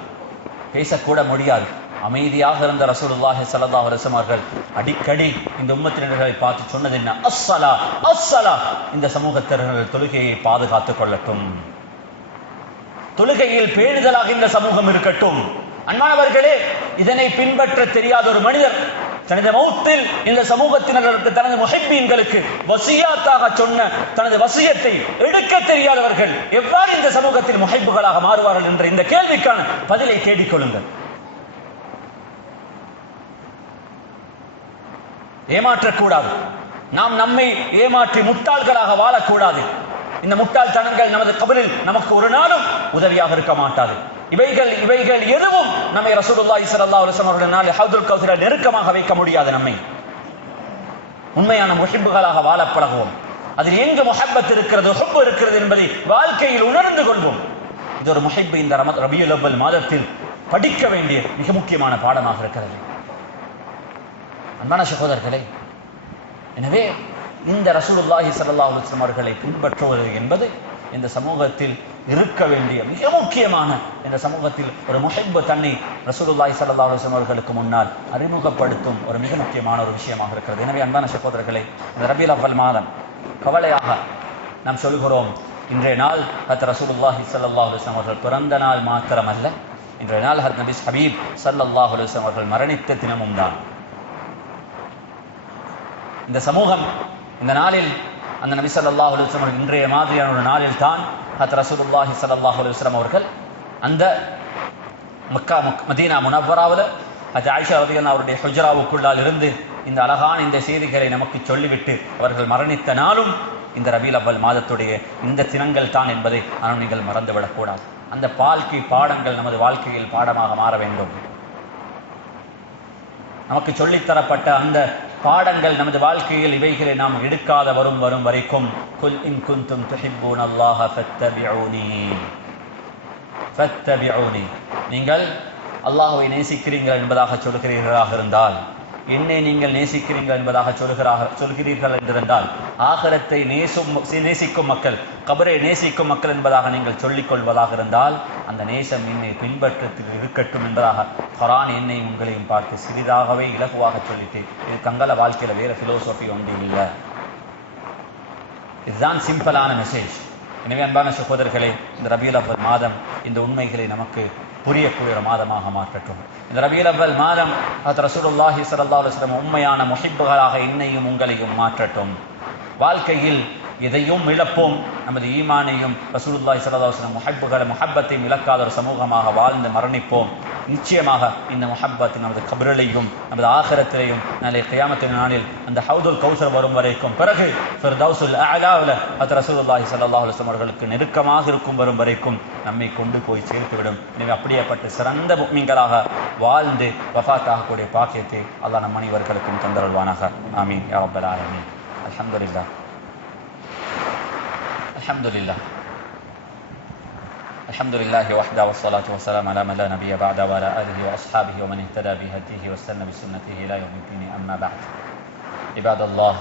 பேசக்கூட முடியாது. அமைதியாக இருந்த ரசூலுல்லாஹி ஸல்லல்லாஹு அலைஹி வஸல்லம் அவர்கள் அடிக்கடி இந்த உம்மத்தினர்களை பார்த்து சொன்னது என்ன? அஸ்ஸலா அஸ்ஸலா, இந்த சமூகத்தினர்கள் தொழுகையை பாதுகாத்துக் கொள்ளட்டும், தொழுகையில் பேணுதலாக இந்த சமூகம் இருக்கட்டும். அன்பானவர்களே, இதனை பின்பற்ற தெரியாத ஒரு மனிதர் தனது மௌத்தில் இந்த சமூகத்தினர்களுக்கு, தனது முஹிப்பீன்களுக்கு வசியாத்தாக சொன்ன தனது வசியத்தை எடுக்க தெரியாதவர்கள் எவ்வாறு இந்த சமூகத்தில் முஹிப்புகளாக மாறுவார்கள் என்ற இந்த கேள்விக்கான பதிலை தேடிக்கொள்ளுங்கள். ஏமாற்றக்கூடாது. நாம் நம்மை ஏமாற்றி முட்டாள்களாக வாழக்கூடாது. இந்த முட்டாள்தனங்கள் நமது கபரில் நமக்கு ஒரு நாளும் உதவியாக இருக்க மாட்டாது. இவைகள் எதுவும் நம்மை ரசூலுல்லாஹி ஸல்லல்லாஹு அலைஹி வஸல்லம் அவர்கள் ஹவ்துல் கௌஸரில் நெருக்கமாக வைக்க முடியாது. நம்மை உண்மையான முஹிப்புகளாக வாழ பழகுவோம். அதில் எங்கு முஹப்பத் இருக்கிறது, ஹுப் இருக்கிறது என்பதை வாழ்க்கையில் உணர்ந்து கொள்வோம். இது ஒரு முஹிப் இந்த ரபியுல் அவ்வல் மாதத்தில் படிக்க வேண்டிய மிக முக்கியமான பாடமாக இருக்கிறது. அன்பான சகோதரர்களே, எனவே இந்த ரசூலுல்லாஹி ஸல்லல்லாஹு அலைஹி வஸல்லம் அவர்களை பின்பற்றுவது என்பது இந்த சமூகத்தில் இருக்க வேண்டிய மிக முக்கியமான, இந்த சமூகத்தில் ஒரு முஹிப் தன்னை ரசூலுல்லாஹி ஸல்லல்லாஹு அலைஹி வஸல்லம் அவர்களுக்கு முன்னால் அறிமுகப்படுத்தும் ஒரு மிக முக்கியமான ஒரு விஷயமாக இருக்கிறது. எனவே அன்பான சகோதரர்களே, இந்த ரபீல் அவ்வல் மாதம் கவலையாக நாம் சொல்கிறோம், இன்றைய நாள் ரசூலுல்லாஹி ஸல்லல்லாஹு அலைஹி வஸல்லம் அவர்கள் பிறந்த நாள் மாத்திரமல்ல, இன்றைய நாள் நபி ஹபீப் ஸல்லல்லாஹு அலைஹி வஸல்லம் அவர்கள் மரணித்த தினமும் தான். இந்த சமூகம் இந்த நாளில் அந்த நபி ஸல்லல்லாஹு அலைஹி வஸல்லம் இன்றைய மாதிரியான ஒரு நாளில் தான் ரசூலுல்லாஹி ஸல்லல்லாஹு அலைஹி வஸல்லம் அவர்கள் அந்த மக்கா மதீனா முனவ்வராவில் ஆயிஷா ரலியல்லாஹு அவருடைய ஹுஜ்ராவுக்குள்ளால் இருந்து இந்த அழகான இந்த செய்திகளை நமக்கு சொல்லிவிட்டு அவர்கள் மரணித்த நாளும் இந்த ரபீல் அவ்வல் மாதத்துடைய இந்த தினங்கள் தான் என்பதை ஆனால் நீங்கள் மறந்துவிடக்கூடாது. அந்த வாழ்க்கை பாடங்கள் நமது வாழ்க்கையில் பாடமாக மாற வேண்டும். நமக்கு சொல்லித்தரப்பட்ட அந்த பாடங்கள் நமது வாழ்க்கையில் இவைகளை நாம் எடுக்காத வரும் வரைக்கும் குல் இன் குன்தும் துஹிப்பூனல்லாஹ ஃபத்தபிஊனி, நீங்கள் அல்லாஹ்வை நேசிக்கிறீர்கள் என்பதாக சொல்கிறீர்களாக இருந்தால், என்னை நீங்கள் நேசிக்கிறீர்கள் என்பதாக சொல்கிறீர்கள் என்றிருந்தால், ஆகிரத்தை நேசிக்கும் மக்கள், கபரை நேசிக்கும் மக்கள் என்பதாக நீங்கள் சொல்லிக் கொள்வதாக இருந்தால், அந்த நேசம் என்னை பின்பற்றத்தில் இருக்கட்டும் என்பதாக குர்ஆன் என்னையும் உங்களையும் பார்த்து சிறிதாகவே இலகுவாக சொல்லிட்டு, இது தங்கள வாழ்க்கையில வேற பிலோசபி ஒன்று இல்லை. இதுதான் சிம்பிளான மெசேஜ். எனவே அன்பான சகோதரர்களே, இந்த ரபீல் அவ்வல் மாதம் இந்த உண்மைகளை நமக்கு புரியக்கூடிய ஒரு மாதமாக மாற்றட்டும். இந்த ரபீல் அவ்வல் மாதம் ரசூலுல்லாஹி ஸல்லல்லாஹு அலைஹி வஸல்லம் உண்மையான முஹிப்புகளாக என்னையும் உங்களையும் மாற்றட்டும். வாழ்க்கையில் எதையும் இழப்போம், நமது ஈமானையும் ரசூலுல்லாஹி ஸல்லல்லாஹு அலைஹி வஸல்லம் முஹப்பத்தையும் இழக்காத ஒரு சமூகமாக வாழ்ந்து மரணிப்போம். நிச்சயமாக இந்த முஹப்பத் நமது கபரிலையும் நமது ஆகிரத்திலையும் நாளை கியாமத்தின் நாளில் அந்த ஹவ்துல் கௌஸர் வரும் வரைக்கும், பிறகு ஃபிர்தௌஸுல் அஅலாவில் ரசூலுல்லாஹி ஸல்லல்லாஹு அலைஹி வஸல்லம் அவர்களுக்கு நெருக்கமாக இருக்கும் வரும் வரைக்கும் நம்மை கொண்டு போய் சேர்த்துவிடும். எனவே அப்படியேப்பட்ட சிறந்த முஃமின்களாக வாழ்ந்து வஃபாத்தாகக்கூடிய பாக்கியத்தை அல்லாஹ் நம் அனைவர்களுக்கும் தந்தருள்வானாக. ஆமீன் யா ரப்பல் ஆலமீன். அல்ஹம்துலில்லாஹ். الحمد لله وحده والصلاة والسلام على من لا نبي بعده وعلى آله وأصحابه ومن اهتدى بهديه واستنى بسنته إلى يوم الدين. أما بعد، عباد الله،